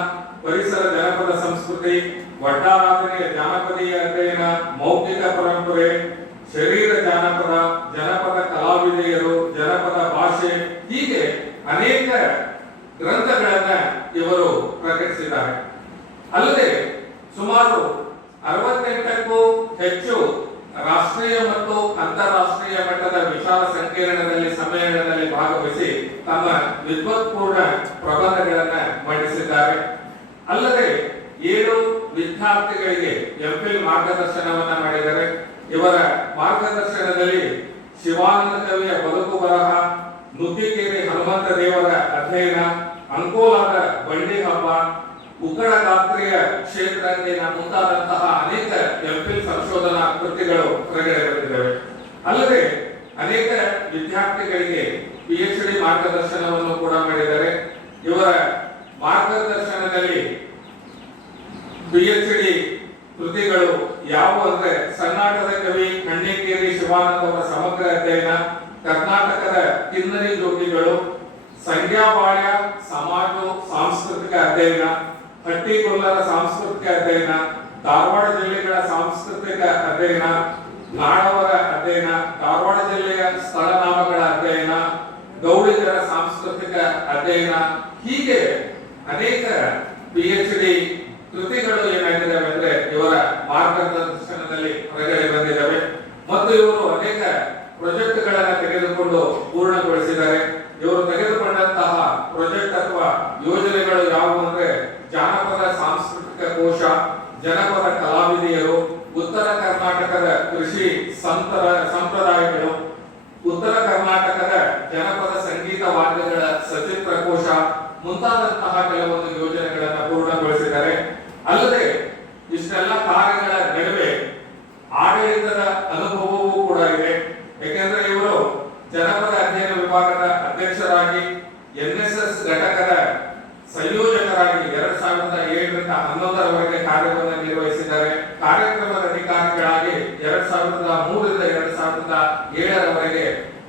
ಪರಿಸರ ಜನಪದ ಸಂಸ್ಕೃತಿ, ವಡ್ಡಾರಾಧನೆಯ ಜಾನಪದೀಯ ಅಧ್ಯಯನ, ಮೌಖಿಕ ಪರಂಪರೆ, ಶರೀರ ಜಾನಪದ, ಜನಪದ ಕಲಾವಿದೆಯರು, ಜನಪದ ಭಾಷೆ, ಹೀಗೆ ಅನೇಕ ಗ್ರಂಥಗಳನ್ನ ಇವರು ಪ್ರಕಟಿಸಿದ್ದಾರೆ. ಅಲ್ಲದೆ ಸುಮಾರು 68ಕ್ಕೂ ಹೆಚ್ಚು ರಾಷ್ಟ್ರೀಯ ಮತ್ತು ಅಂತಾರಾಷ್ಟ್ರೀಯ ಮಟ್ಟದ ವಿಚಾರ ಸಂಕಿರಣದಲ್ಲಿ ಸಮ್ಮೇಳನದಲ್ಲಿ ಭಾಗವಹಿಸಿ ತಮ್ಮ ವಿದ್ವತ್ಪೂರ್ಣ ಪ್ರಬಂಧಗಳನ್ನ ಮಂಡಿಸಿದ್ದಾರೆ. ಅಲ್ಲದೆ 7 ವಿದ್ಯಾರ್ಥಿಗಳಿಗೆ ಎಂಫಿಲ್ ಮಾರ್ಗದರ್ಶನವನ್ನ ಮಾಡಿದ್ದಾರೆ. ಇವರ ಮಾರ್ಗದರ್ಶನದಲ್ಲಿ ಶಿವಾನಂದ ಕವಿಯ ಬದುಕು ಬರಹ, ನುಗ್ಗಿಕೇರಿ ಹನುಮಂತ ದೇವರ ಅಧ್ಯಯನ, ಅಂಕೋಲಾದ ಬಂಡಿ ಹಬ್ಬ, ಉಕ್ಕಡ ಗಾತ್ರಿಯ ಕ್ಷೇತ್ರಜ್ಞಾನ ಮುಂತಾದಂತಹ ಅನೇಕ ಎಂಫಿಲ್ ಸಂಶೋಧನಾ ಕೃತಿಗಳು ಹೊರಗಡೆ ಬಂದಿದ್ದಾವೆ. ಅಲ್ಲದೆ ಅನೇಕ ವಿದ್ಯಾರ್ಥಿಗಳಿಗೆ ಪಿಎಚ್ಡಿ ಮಾರ್ಗದರ್ಶನವನ್ನು ಕೂಡ ಮಾಡಿದ್ದಾರೆ. ಇವರ ಮಾರ್ಗದರ್ಶನದಲ್ಲಿ ಪಿಎಚ್ಡಿ ಕೃತಿಗಳು ಯಾವುವು ಅಂದ್ರೆ ಸಣ್ಣಾಟದ ಕವಿ ಕಣ್ಣಿಕೇರಿ ಶಿವಾನಂದ ಅವರ ಸಮಗ್ರ ಅಧ್ಯಯನ, ಕರ್ನಾಟಕದ ಕಿನ್ನರಿ ಜೋಗಿಗಳು, ಸಂಖ್ಯಾಬಾಳ್ಯ ಸಮಾಜ ಸಾಂಸ್ಕೃತಿಕ ಅಧ್ಯಯನ, ಹಟ್ಟಿಗೊಲ್ಲರ ಸಾಂಸ್ಕೃತಿಕ ಅಧ್ಯಯನ, ಧಾರವಾಡ ಜಿಲ್ಲೆಗಳ ಸಾಂಸ್ಕೃತಿಕ ಅಧ್ಯಯನ, ನಾಡವರ ಅಧ್ಯಯನ, ಧಾರವಾಡ ಜಿಲ್ಲೆಯ ಸ್ಥಳನಾಮಗಳ ಅಧ್ಯಯನ, ಗೌಡಿಗರ ಸಾಂಸ್ಕೃತಿಕ ಅಧ್ಯಯನ, ಹೀಗೆ ಅನೇಕ ಪಿಎಚ್ಡಿ ಕೃತಿಗಳು ಏನಾಗಿದ್ದಾವೆ ಅಂದ್ರೆ ಇವರ ಮಾರ್ಗದರ್ಶನದಲ್ಲಿ ಹೊರಗಡೆ ಬಂದಿದ್ದಾವೆ. ಮತ್ತು ಇವರು ಅನೇಕ ಪ್ರಾಜೆಕ್ಟ್ಗಳನ್ನು ತೆಗೆದುಕೊಂಡು ಪೂರ್ಣಗೊಳಿಸಿದ್ದಾರೆ. ಇವರು ತೆಗೆದುಕೊಂಡಂತಹ ಪ್ರಾಜೆಕ್ಟ್ ಅಥವಾ ಯೋಜನೆಗಳು ಯಾವುವು ಅಂದ್ರೆ ಜಾನಪದ ಸಾಂಸ್ಕೃತಿಕ ಕೋಶ, ಜನಪದ ಕಲಾವಿದೆಯರು, ಉತ್ತರ ಕರ್ನಾಟಕದ ಕೃಷಿ ಸಂಪ್ರದಾಯಗಳು, ಉತ್ತರ ಕರ್ನಾಟಕದ ಜನಪದ ಸಂಗೀತ ವಾದ್ಯಗಳ ಸಚಿತ್ರ ಕೋಶ ಮುಂತಾದಂತಹ ಕೆಲವೊಂದು ಯೋಜನೆಗಳನ್ನು ಪೂರ್ಣಗೊಳಿಸಿದ್ದಾರೆ. ಅಲ್ಲದೆ ಇಷ್ಟೆಲ್ಲ ಕಾರ್ಯಗಳ ನಡುವೆ ಆಡಳಿತದ ಅನುಭವವೂ ಕೂಡ ಇದೆ. ಯಾಕೆಂದ್ರೆ ಇವರು ಜನಪದ ಅಧ್ಯಯನ ವಿಭಾಗದ ಅಧ್ಯಕ್ಷರಾಗಿ, ಎನ್ಎಸ್ಎಸ್ ಘಟಕದ ಸಂಯೋಜಕರಾಗಿ 2007ರಿಂದ 2011ರವರೆಗೆ ಕಾರ್ಯವನ್ನು ನಿರ್ವಹಿಸಿದ್ದಾರೆ. ಕಾರ್ಯಕ್ರಮದ ಅಧಿಕಾರಿಗಳಾಗಿ 2003ರಿಂದ 2007ರವರೆಗೆ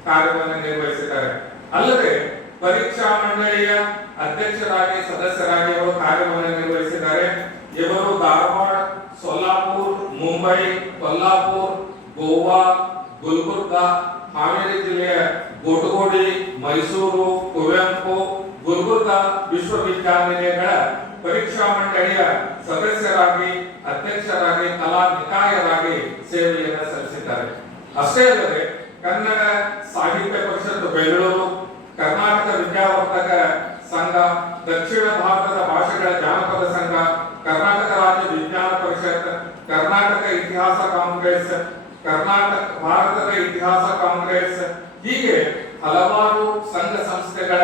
ಕಾರ್ಯವನ್ನು ನಿರ್ವಹಿಸಿದ್ದಾರೆ. ಅಲ್ಲದೆ ಪರೀಕ್ಷಾ ಮಂಡಳಿಯ ಅಧ್ಯಕ್ಷರಾಗಿ, ಸದಸ್ಯರಾಗಿ ಅವರು ಕಾರ್ಯವನ್ನು ನಿರ್ವಹಿಸಿದ್ದಾರೆ. ಇವರು ಧಾರವಾಡ, ಸೊಲ್ಲಾಪುರ್, ಮುಂಬೈ, ಕೊಲ್ಲಾಪುರ್, ಗೋವಾ, ಗುಲ್ಬರ್ಗ, ಹಾವೇರಿ ಜಿಲ್ಲೆಯ ಗೋಟಗೋಡಿ, ಮೈಸೂರು, ಕುವೆಂಪು, ಗುಲ್ಬರ್ಗ ವಿಶ್ವವಿದ್ಯಾನಿಲಯಗಳ ಪರೀಕ್ಷಾ ಮಂಡಳಿಯ ಸದಸ್ಯರಾಗಿ, ಅಧ್ಯಕ್ಷರಾಗಿ, ಕಲಾ ನಿಕಾಯರಾಗಿ ಸೇವೆಯನ್ನು ಸಲ್ಲಿಸಿದ್ದಾರೆ. ಅಷ್ಟೇ ಅಲ್ಲದೆ ಕನ್ನಡ ಸಾಹಿತ್ಯ ಪರಿಷತ್ ಬೆಂಗಳೂರು, ಕರ್ನಾಟಕ ವಿದ್ಯಾವರ್ಧಕ ಸಂಘ, ದಕ್ಷಿಣ ಭಾರತದ ಭಾಷೆಗಳ ಜಾನಪದ ಸಂಘ, ಕರ್ನಾಟಕ ರಾಜ್ಯ ವಿಜ್ಞಾನ ಪರಿಷತ್, ಕರ್ನಾಟಕ ಇತಿಹಾಸ ಕಾಂಗ್ರೆಸ್, ಕರ್ನಾಟಕ ಭಾರತದ ಇತಿಹಾಸ ಕಾಂಗ್ರೆಸ್, ಹೀಗೆ ಹಲವಾರು ಸಂಘ ಸಂಸ್ಥೆಗಳ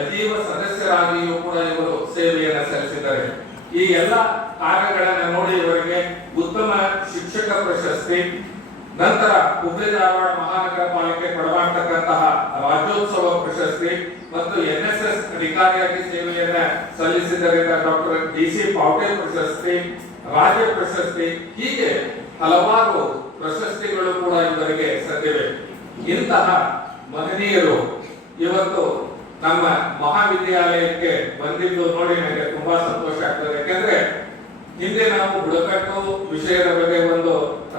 ಅಜೀವ ಸದಸ್ಯರಾಗಿಯೂ ಕೂಡ ಇವರು ಸೇವೆಯನ್ನು ಸಲ್ಲಿಸಿದ್ದಾರೆ. ಈ ಎಲ್ಲ ಕಾರ್ಯಗಳನ್ನು ನೋಡಿ ಇವರಿಗೆ ಉತ್ತಮ ಶಿಕ್ಷಕ ಪ್ರಶಸ್ತಿ, ನಂತರ ಹುಬ್ಬಳ್ಳಿ ಧಾರವಾಡ ಮಹಾನಗರ ಪಾಲಿಕೆ ಕೊಡಮಾಡ್ತಕ್ಕಂತಹ ರಾಜ್ಯೋತ್ಸವ ಪ್ರಶಸ್ತಿ ಮತ್ತು ಎನ್ಎಸ್ಎಸ್ ಅಧಿಕಾರಿಯಾಗಿ ಸೇವೆಯನ್ನ ಸಲ್ಲಿಸಿದ್ದರಿಂದ ಡಾಕ್ಟರ್ ಡಿಸಿ ಪಾಟೀಲ್ ಪ್ರಶಸ್ತಿ, ರಾಜ್ಯ ಪ್ರಶಸ್ತಿ, ಹೀಗೆ ಹಲವಾರು ಪ್ರಶಸ್ತಿಗಳು ಕೂಡ ಇವರಿಗೆ ಸದ್ದಿವೆ. ಇಂತಹ ಮಹನೀಯರು ಇವತ್ತು ನಮ್ಮ ಮಹಾವಿದ್ಯಾಲಯಕ್ಕೆ ಬಂದಿದ್ದು ನೋಡಿ ನನಗೆ ತುಂಬಾ ಸಂತೋಷ ಆಗ್ತದೆ. ಯಾಕೆಂದ್ರೆ ಹಿಂದೆ ನಾವು ಬುಡಕಟ್ಟು ವಿಷಯದ ಬಗ್ಗೆ ಒಂದು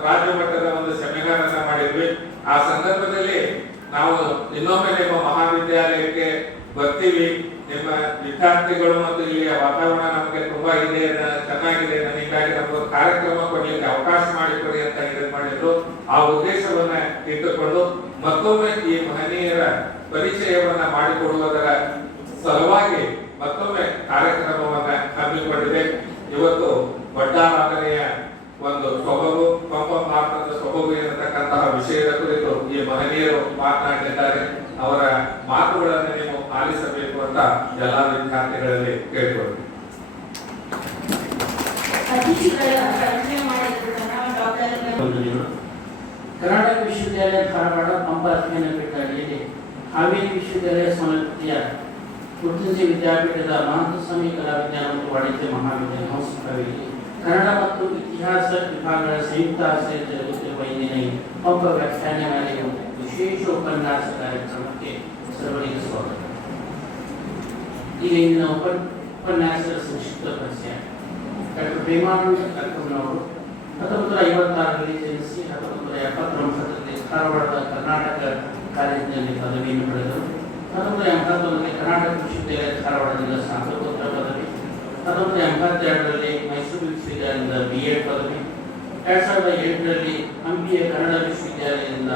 ರಾಜ್ಯ ಮಟ್ಟದ ಒಂದು ಸೆಮಿನಾರ್ ಅನ್ನ ಮಾಡಿದ್ವಿ. ಆ ಸಂದರ್ಭದಲ್ಲಿ ನಾವು ಇನ್ನೊಮ್ಮೆ ನಿಮ್ಮ ಮಹಾವಿದ್ಯಾಲಯಕ್ಕೆ ಬರ್ತೀವಿ, ನಿಮ್ಮ ವಿದ್ಯಾರ್ಥಿಗಳು ಮತ್ತು ಇಲ್ಲಿಯ ವಾತಾವರಣ ನಮಗೆ ತುಂಬಾ ಇದೆ, ಚೆನ್ನಾಗಿದೆ, ನನಗಾಗಿ ನಮಗೊಂದು ಕಾರ್ಯಕ್ರಮ ಕೊಡ್ಲಿಕ್ಕೆ ಅವಕಾಶ ಮಾಡಿಕೊಡಿ ಅಂತ ಇದು ಮಾಡಿದ್ರು. ಆ ಉದ್ದೇಶವನ್ನ ಇಟ್ಟುಕೊಂಡು ಮತ್ತೊಮ್ಮೆ ಈ ಮಹನೀಯರ ಪರಿಚಯವನ್ನ ಮಾಡಿಕೊಡುವುದರ ಸಲುವಾಗಿ ಮತ್ತೊಮ್ಮೆ ಕಾರ್ಯಕ್ರಮವನ್ನ ಹಮ್ಮಿಕೊಂಡಿದೆ. ಇವತ್ತು ವಡ್ಡಾರಾಧನೆಯ ಒಂದು ಸೊಬಗು, ಪಂಪ ಭಾರತದ ಸೊಬಗು ಎನ್ನತಕ್ಕಂತಹ ವಿಷಯದ ಕುರಿತು ಈ ಮಹನೀಯರು ಮಾತನಾಡಿದ್ದಾರೆ. ಅವರ ಮಾತುಗಳನ್ನು ನೀವು ಆಲಿಸಬೇಕು ಅಂತ ಎಲ್ಲಾ ವಿದ್ಯಾರ್ಥಿಗಳಲ್ಲಿ ಕೇಳಿಕೊಳ್ಳಿ. ಅತಿಥಿಗಳ ಪರಿಚಯ ಮಾಡಿರುವಂತಹ ಡಾಕ್ಟರ್ ಕರ್ನಾಟಕ ವಿಶ್ವವಿದ್ಯಾಲಯ ಧಾರವಾಡ ಪಂಪ ಅಧ್ಯಯನ ಪೀಠ ಅಡಿಯಲ್ಲಿ ಹಾವೇರಿ ವಿಶ್ವವಿದ್ಯಾಲಯ ಸಮರ್ಪಿತ ಪುಟ್ಟಂಜಿ ವಿದ್ಯಾಪೀಠದ ಮಹಾಂತಸ್ವಾಮಿ ಕಲಾ ವಿಜ್ಞಾನ ಮತ್ತು ವಾಣಿಜ್ಯ ಮಹಾವಿದ್ಯಾಲಯ ಹಾವೇರಿ ಕನ್ನಡ ಮತ್ತು ಇತಿಹಾಸ ವಿಭಾಗಗಳ ಸಂಯುಕ್ತ ಆಶ್ರಯ ಜರುಗುತ್ತಿರುವ ಇಂದಿನ ಪಂಪ ವ್ಯಾಖ್ಯಾನಮಾಲೆಯ ವಿಶೇಷ ಉಪನ್ಯಾಸ ಕಾರ್ಯಕ್ರಮಕ್ಕೆ ಸರ್ವರಿಗೆ ಸ್ವಾಗತ. ಈಗ ಇಂದಿನ ಉಪನ್ಯಾಸದ ಸಂಕ್ಷಿಪ್ತ ಪರಿಚಯ. ಡಾಕ್ಟರ್ ಪ್ರೇಮಾನಂದ ಕರ್ಕಮ್ನವರು 1956ರಲ್ಲಿ ಜನಿಸಿ 1979ರಲ್ಲಿ ಧಾರವಾಡದ ಕರ್ನಾಟಕ ಕಾಲೇಜಿನಲ್ಲಿ ಪದವಿಯನ್ನು ಪಡೆದರು. 1981ರಲ್ಲಿ ಕರ್ನಾಟಕ ವಿಶ್ವವಿದ್ಯಾಲಯ ಧಾರವಾಡದಿಂದ ಸ್ನಾತಕೋತ್ತರ ಪದವಿ, 1982ರಲ್ಲಿ ಮೈಸೂರು ವಿಶ್ವವಿದ್ಯಾಲಯದಿಂದ BA ಪದವಿ, 2007ರಲ್ಲಿ ಹಂಪಿಯ ಕನ್ನಡ ವಿಶ್ವವಿದ್ಯಾಲಯದಿಂದ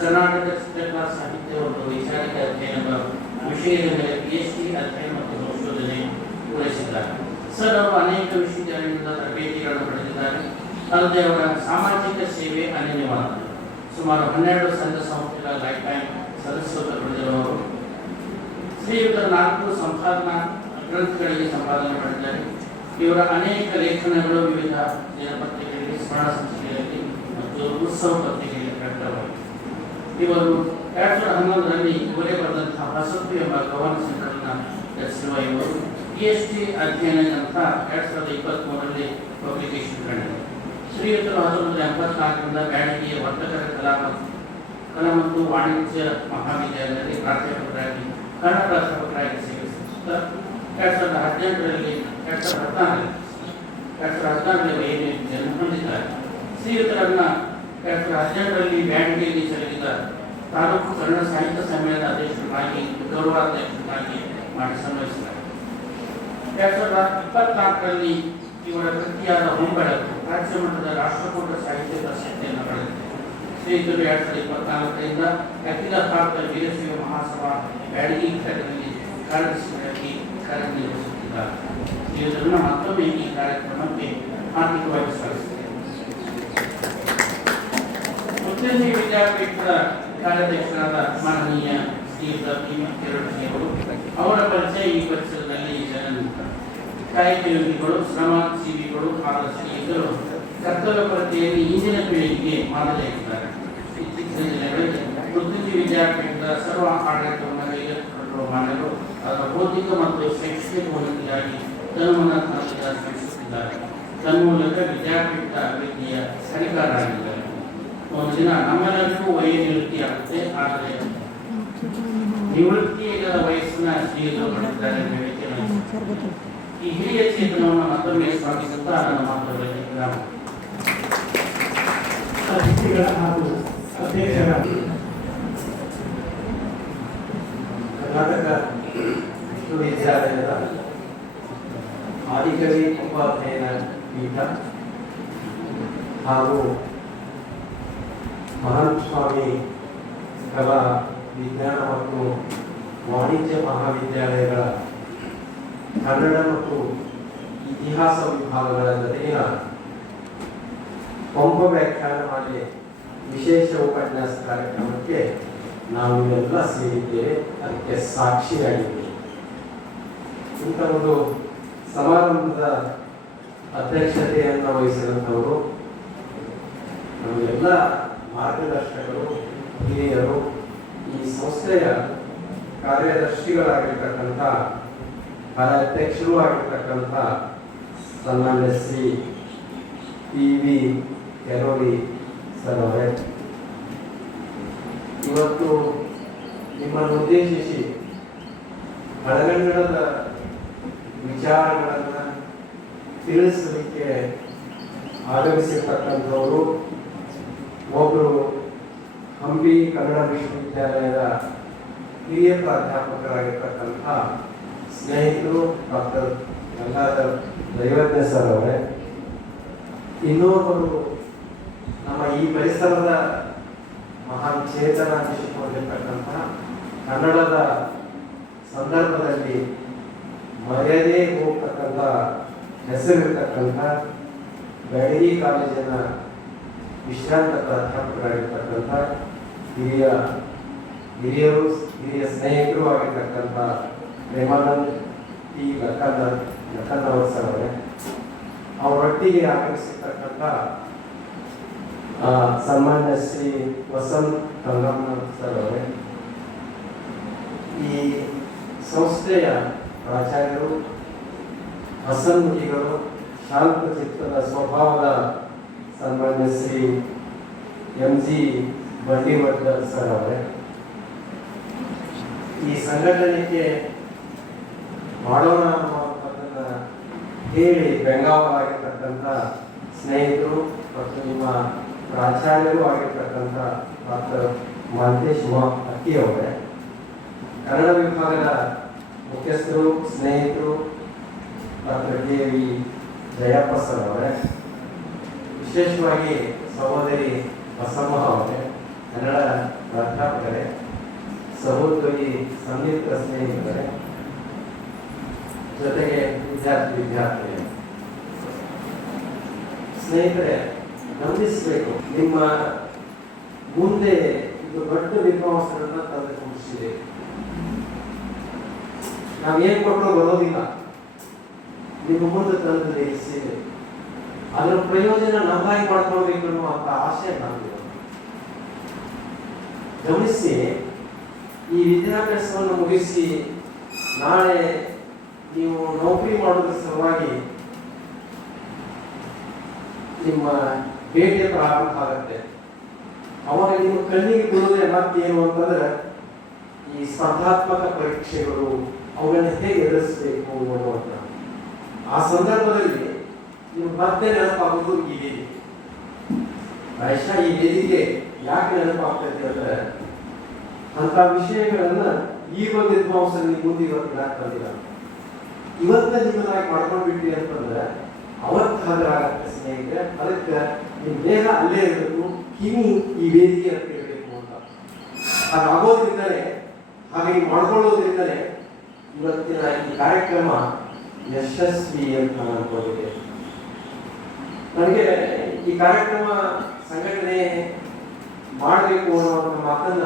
ಕರ್ನಾಟಕ ಚಿತ್ರಕಲಾ ಸಾಹಿತ್ಯ ಮತ್ತು ವೈಚಾರಿಕ ಅಧ್ಯಯನ ವಿಷಯದ ಮೇಲೆ PhD ಅಧ್ಯಯನ ಮತ್ತು ಸಂಶೋಧನೆ ಪೂರೈಸಿದ್ದಾರೆ. ಸರ್ ಅವರು ಅನೇಕ ವಿಶ್ವವಿದ್ಯಾಲಯದಿಂದ ತರಬೇತಿಗಳನ್ನು ಪಡೆದಿದ್ದಾರೆ. ಅಲ್ಲದೆ ಅವರ ಸಾಮಾಜಿಕ ಸೇವೆ ಅನನ್ಯವಾದ ಸುಮಾರು 12 ಸಂಘ ಸಂಸ್ಥೆಗಳ ಲೈಫ್ ಟೈಮ್ ಸದಸ್ಯತ್ವ ಪಡೆದಿರುವವರು. ಶ್ರೀಯುತ 4 ಸಂಪಾದನಾ ಗ್ರಂಥಗಳಿಗೆ ಸಂಪಾದನೆ ಮಾಡಿದ್ದಾರೆ. ಇವರ ಅನೇಕ ಲೇಖನಗಳು ವಿವಿಧ ದಿನಪತ್ರಿಕೆಗಳಲ್ಲಿ, ಸ್ಮರಣ ಸಂಚಿಕೆಗಳಲ್ಲಿ ಮತ್ತು ಉತ್ಸವ ಪತ್ರಿಕೆಯಲ್ಲಿ ಪ್ರಕಟವಾಗಿವೆ. ಇವರು 2011ರಲ್ಲಿ ಇವರೇ ಬರೆದಂತಹ ಹೊಸತು ಎಂಬ ಕವನ ಸಂಕಲನ ರಚಿಸಿರುವ ಇವರು PhD ಅಧ್ಯಯನ ನಂತರ 2023ರಲ್ಲಿ ಪಬ್ಲಿಕೇಶನ್ ಕಂಡಿದೆ. ಶ್ರೀಯುತರು 1984ರಿಂದ ಬ್ಯಾಡಗಿಯ ವರ್ತಕರ ಕಲಾ ಮತ್ತು ವಾಣಿಜ್ಯ ಮಹಾವಿದ್ಯಾಲಯದಲ್ಲಿ ಪ್ರಾಧ್ಯಾಪಕರಾಗಿ ಕನ್ನಡ ಪ್ರಾಧ್ಯಾಪಕರಾಗಿ ಸೇವೆ ಸಲ್ಲಿಸುತ್ತಾ 2014ರಲ್ಲಿ ಜನ್ಮ ಹೊಂದಿದ್ದಾರೆ. ಶ್ರೀಯುತರನ್ನ 2017ರಲ್ಲಿ ಬ್ಯಾಡಗಿಯಲ್ಲಿ ಜರುಗಿದ ತಾಲೂಕು ಕನ್ನಡ ಸಾಹಿತ್ಯ ಸಮ್ಮೇಳನದ ಅಧ್ಯಕ್ಷರಾಗಿ ಗೌರವಾಧ್ಯಕ್ಷರಾಗಿ ಮಾಡಿ ಸನ್ಮಾನಿಸಲಾಗಿದೆ. 2024ರಲ್ಲಿ ಇವರ ಕೃತಿಯಾದ ಹೊಂಬೆಳಕು ರಾಜ್ಯ ಮಟ್ಟದ ರಾಷ್ಟ್ರಕೂಟ ಸಾಹಿತ್ಯ ಪ್ರಶಸ್ತಿಯನ್ನು ಪಡೆದಿದೆ. ಶ್ರೀಯುತರು 2024ರಿಂದ ಅಖಿಲ ಭಾರತ ವೀರಶೈವ ಮಹಾಸಭಾ ಬ್ಯಾಡಗಿ ಘಟಕದಲ್ಲಿ ಕಾರ್ಯದರ್ಶಿಯಾಗಿ ಕಾರ್ಯನಿರ್ವಹಿಸುತ್ತಿದ್ದಾರೆ. ಶ್ರೀಯುತರನ್ನು ಮತ್ತೊಮ್ಮೆ ಈ ಕಾರ್ಯಕ್ರಮಕ್ಕೆ ಹಾರ್ದಿಕವಾಗಿ ಸ್ವಾಗತಿಸುತ್ತೇವೆ. ಪುಟ್ಟಂಜಿ ವಿದ್ಯಾಪೀಠದ ಕಾರ್ಯಾಧ್ಯಕ್ಷರಾದ ಮಾನನೀಯ ಶ್ರೀಯುತ ಅವರು ಅವರ ಪರಿಚಯ ಈ ಪರಿಸರದಲ್ಲಿ ಕಾಯಕ ಯೋಗಿಗಳು, ಶ್ರಮಜೀವಿಗಳು ಹಾಗೂ ಶ್ರೀಯುತರು ಕರ್ತವ್ಯ ಕೊರತೆಯಲ್ಲಿ ಇಂದಿನ ಪೀಳಿಗೆಗೆ ಮಾದರಿಯಾಗಿದ್ದಾರೆ. ಇತ್ತೀಚಿನ ದಿನಗಳಲ್ಲಿ ಪುಟ್ಟಂಜಿ ವಿದ್ಯಾಪೀಠದ ಸರ್ವ ಆಡಳಿತವನ್ನು ಕೈಗೆತ್ತಿಕೊಂಡಿರುವ ಮಾನ್ಯರು ಅದರ ಬೌದ್ಧಿಕ ಮತ್ತು ಶೈಕ್ಷಣಿಕ ಉನ್ನತಿಯಾಗಿ ತನ್ಮನದಿಂದ ಶ್ರಮಿಸುತ್ತಿದ್ದಾರೆ. ತನ್ಮೂಲಕ ವಿದ್ಯಾಪೀಠದ ಅಭಿವೃದ್ಧಿಯ ಸರಿಕಾರರಾಗಿದ್ದಾರೆ. ಒಂದು ದಿನ ನಮ್ಮೆಲ್ಲರಿಗೂ ವಯೋನಿವೃತ್ತಿ ಆಗುತ್ತೆ, ಆದರೆ ನಿವೃತ್ತಿಯ ವಯಸ್ಸಿನ ಶ್ರೀಯುತರು ಪಡೆದಿದ್ದಾರೆ. ಈ ಹಿರಿಯ ಚೇತನವನ್ನು ಮತ್ತೊಮ್ಮೆ ಸ್ವಾಗತಿಸುತ್ತಾ ನನ್ನ ಮಾತುಗಳಲ್ಲಿ ವಿರಾಮ. ಅತಿಥಿಗಳ ಹಾಗೂ ಅಧ್ಯಕ್ಷರ ಕರ್ನಾಟಕ ವಿಶ್ವವಿದ್ಯಾಲಯದ ಆದಿಕವಿ ಪಂಪ ಅಧ್ಯಯನ ಪೀಠ ಹಾಗೂ ಮಹಾಂತ ಸ್ವಾಮಿ ಕಲಾ ವಿಜ್ಞಾನ ಮತ್ತು ವಾಣಿಜ್ಯ ಮಹಾವಿದ್ಯಾಲಯಗಳ ಕನ್ನಡ ಮತ್ತು ಇತಿಹಾಸ ವಿಭಾಗಗಳ ಜೊತೆಗಿನ ಪಂಪ ವ್ಯಾಖ್ಯಾನಮಾಲೆ ವಿಶೇಷ ಉಪನ್ಯಾಸ ಕಾರ್ಯಕ್ರಮಕ್ಕೆ ನಾವು ಎಲ್ಲ ಸೇರಿದ್ದೇವೆ. ಅದಕ್ಕೆ ಸಾಕ್ಷಿಯಾಗಿದ್ದೇವೆ. ಇಂಥ ಒಂದು ಸಮಾರಂಭದ ಅಧ್ಯಕ್ಷತೆಯನ್ನು ವಹಿಸಿದಂಥವರು ನಮಗೆಲ್ಲ ಮಾರ್ಗದರ್ಶಕರು, ಹಿರಿಯರು, ಈ ಸಂಸ್ಥೆಯ ಕಾರ್ಯದರ್ಶಿಗಳಾಗಿರ್ತಕ್ಕಂಥ ಕಾರ್ಯಾಧ್ಯಕ್ಷರು ಆಗಿರ್ತಕ್ಕಂಥ ಸನ್ಮಾನ್ಯ ಶ್ರೀ PV ಕೆರೋಳಿ ಸರ್ ಅವರೇ, ಇವತ್ತು ನಿಮ್ಮನ್ನು ಉದ್ದೇಶಿಸಿ ಹಳಗನ್ನಡದ ವಿಚಾರಗಳನ್ನು ತಿಳಿಸಲಿಕ್ಕೆ ಆಗಮಿಸಿರ್ತಕ್ಕಂಥವರು ಒಬ್ಬರು ಹಂಪಿ ಕನ್ನಡ ವಿಶ್ವವಿದ್ಯಾಲಯದ ಹಿರಿಯ ಪ್ರಾಧ್ಯಾಪಕರಾಗಿರ್ತಕ್ಕಂಥ ಸ್ನೇಹಿತರು ಡಾಕ್ಟರ್ ಗಂಗಾಧರ್ ದೈವಜ್ಞ ಸರ್ ಅವರೇ. ಇನ್ನೊಬ್ಬರು ನಮ್ಮ ಈ ಪರಿಸರದ ಮಹಾನ್ ಚೇತನ ಅನಿಸಿಕೊಂಡಿರ್ತಕ್ಕಂಥ ಕನ್ನಡದ ಸಂದರ್ಭದಲ್ಲಿ ಮರ್ಯಾದೆ ಹೋಗ್ತಕ್ಕಂಥ ಹೆಸರಿರ್ತಕ್ಕಂಥ ಬೆಳಗಿ ಕಾಲೇಜಿನ ವಿಶ್ರಾಂತ ಪ್ರಾಧ್ಯಾಪಕರಾಗಿರ್ತಕ್ಕಂಥ ಹಿರಿಯ ಸ್ನೇಹಿತರು ಆಗಿರ್ತಕ್ಕಂಥ ಪ್ರೇಮಾನಂದ್ ಟಿ ಲಕ್ಕನ್ನವರ್ ಸರ್ ಅವರೇ. ಅವರೊಟ್ಟಿಗೆ ಆಗಮಿಸಿರ್ತಕ್ಕಂಥ ಸನ್ಮಾನ್ಯ ಶ್ರೀ ವಸಂತ್ ಗಂಗಮ್ಮನವರ್ ಸರ್ ಅವರೇ, ಈ ಸಂಸ್ಥೆಯ ಪ್ರಾಚಾರ್ಯರು, ಹಸನ್ಮುಖಿಗಳು, ಶಾಂತ ಚಿತ್ತದ ಸ್ವಭಾವದ ಸನ್ಮಾನ್ಯ ಶ್ರೀ MG ಬಂಡಿವರ್ಧನ್ ಸರ್ ಅವರೇ, ಈ ಸಂಘಟನೆಗೆ ಮಾಡೋಣ ಅನ್ನುವಂಥದ್ದನ್ನ ಹೇಳಿ ಬೆಂಗಾವಲಾಗಿರ್ತಕ್ಕಂಥ ಸ್ನೇಹಿತರು ಮತ್ತು ನಿಮ್ಮ ಪ್ರಾಚಾರ್ಯರು ಆಗಿರ್ತಕ್ಕಂಥ ಡಾಕ್ಟರ್ ಮಹಂತೇಶ್ ಅಕ್ಕಿ ಅವರೇ, ಕನ್ನಡ ವಿಭಾಗದ ಮುಖ್ಯಸ್ಥರು, ಸ್ನೇಹಿತರು ಡಾಕ್ಟರ್ KV ಜಯಪ್ಪ ಸರ್ ಅವರೇ, ವಿಶೇಷವಾಗಿ ಸಹೋದರಿ ಬಸಮ್ಮ ಅವರೇ, ಕನ್ನಡ ಪ್ರಾಧ್ಯಾಪಕರೇ, ಸಹೋದರಿ ಸಂಯುಕ್ತ ಸ್ನೇಹಿತರೇ, ಜೊತೆಗೆ ವಿದ್ಯಾರ್ಥಿಗಳೇ, ಸ್ನೇಹಿತರೆ, ಗಮನಿಸಬೇಕು, ನಿಮ್ಮ ಮುಂದೆ ಇದು ದೊಡ್ಡ ವಿದ್ವಾಂಸರನ್ನ ತಂದು ಕೂರಿಸಿದೆ. ನಾವೇನ್ ಕೊಟ್ಟರು ಬರೋದಿಲ್ಲ, ನಿಮ್ಮ ಮುಂದೆ ತಂದು ನಿಲ್ಲಿಸಿದೆ. ಅದರ ಪ್ರಯೋಜನ ನಮ್ಮಾಗಿ ಮಾಡ್ಕೊಳ್ಬೇಕು ಅನ್ನುವಂಥ ಆಶೆ ನಮಗೆ. ಗಮನಿಸಿ, ಈ ವಿದ್ಯಾಭ್ಯಾಸವನ್ನು ಮುಗಿಸಿ ನಾಳೆ ನೀವು ನೌಕರಿ ಮಾಡೋದ್ರ ಸಲುವಾಗಿ ನಿಮ್ಮ ಭೇಟಿಯ ಪ್ರಾರಂಭ ಆಗುತ್ತೆ. ಅವಾಗ ನಿಮ್ಮ ಕಣ್ಣಿಗೆ ಬೀಳುವುದೇ ಮತ್ತೇನು ಅಂತಂದ್ರೆ ಈ ಸ್ಪರ್ಧಾತ್ಮಕ ಪರೀಕ್ಷೆಗಳು, ಅವುಗಳನ್ನ ಹೇಗೆ ಎದುರಿಸಬೇಕು ಅನ್ನುವಂಥ ಆ ಸಂದರ್ಭದಲ್ಲಿ ನೀವು ಮತ್ತೆ ನೆನಪಾಗೋದು ಈ ವೇದಿಕೆ. ಬಹುಶಃ ಈ ವೇದಿಕೆ ಯಾಕೆ ನೆನಪಾಗ್ತೈತೆ ಅಂದ್ರೆ ಅಂತ ವಿಷಯಗಳನ್ನ ಈ ಬಗ್ಗೆ ವಿದ್ವಾಂಸರು ನಿಮ್ಮ ಮುಂದೆ ಇವತ್ತು ಯಾಕೆ ತಂದಿಲ್ಲ. ಇವತ್ತ ನಿಮ್ಮದಾಗಿ ಮಾಡ್ಕೊಂಡು ಬಿಟ್ಟಿ ಅಂತಂದ್ರೆ ಅವತ್ತು ಹಾಜರಾಗತ್ತೆ ಸ್ನೇಹಿತರೆ. ಅದಕ್ಕೆ ನಿಮ್ಮ ದೇಹ ಅಲ್ಲೇ ಇರಬೇಕು, ಕಿವಿ ಈ ವೇದಿಕೆ ಅಂತ ಇರಬೇಕು ಅಂತ. ಹಾಗಾಗೋದ್ರಿಂದಲೇ, ಹಾಗೆ ಮಾಡ್ಕೊಳ್ಳೋದ್ರಿಂದಲೇ ಇವತ್ತಿನ ಈ ಕಾರ್ಯಕ್ರಮ ಯಶಸ್ವಿ ಅಂತ ಅನ್ಕೊಂಡಿದ್ದೆ. ನನಗೆ ಈ ಕಾರ್ಯಕ್ರಮ ಸಂಘಟನೆ ಮಾಡಬೇಕು ಅನ್ನುವಂಥ ಮಾತನ್ನ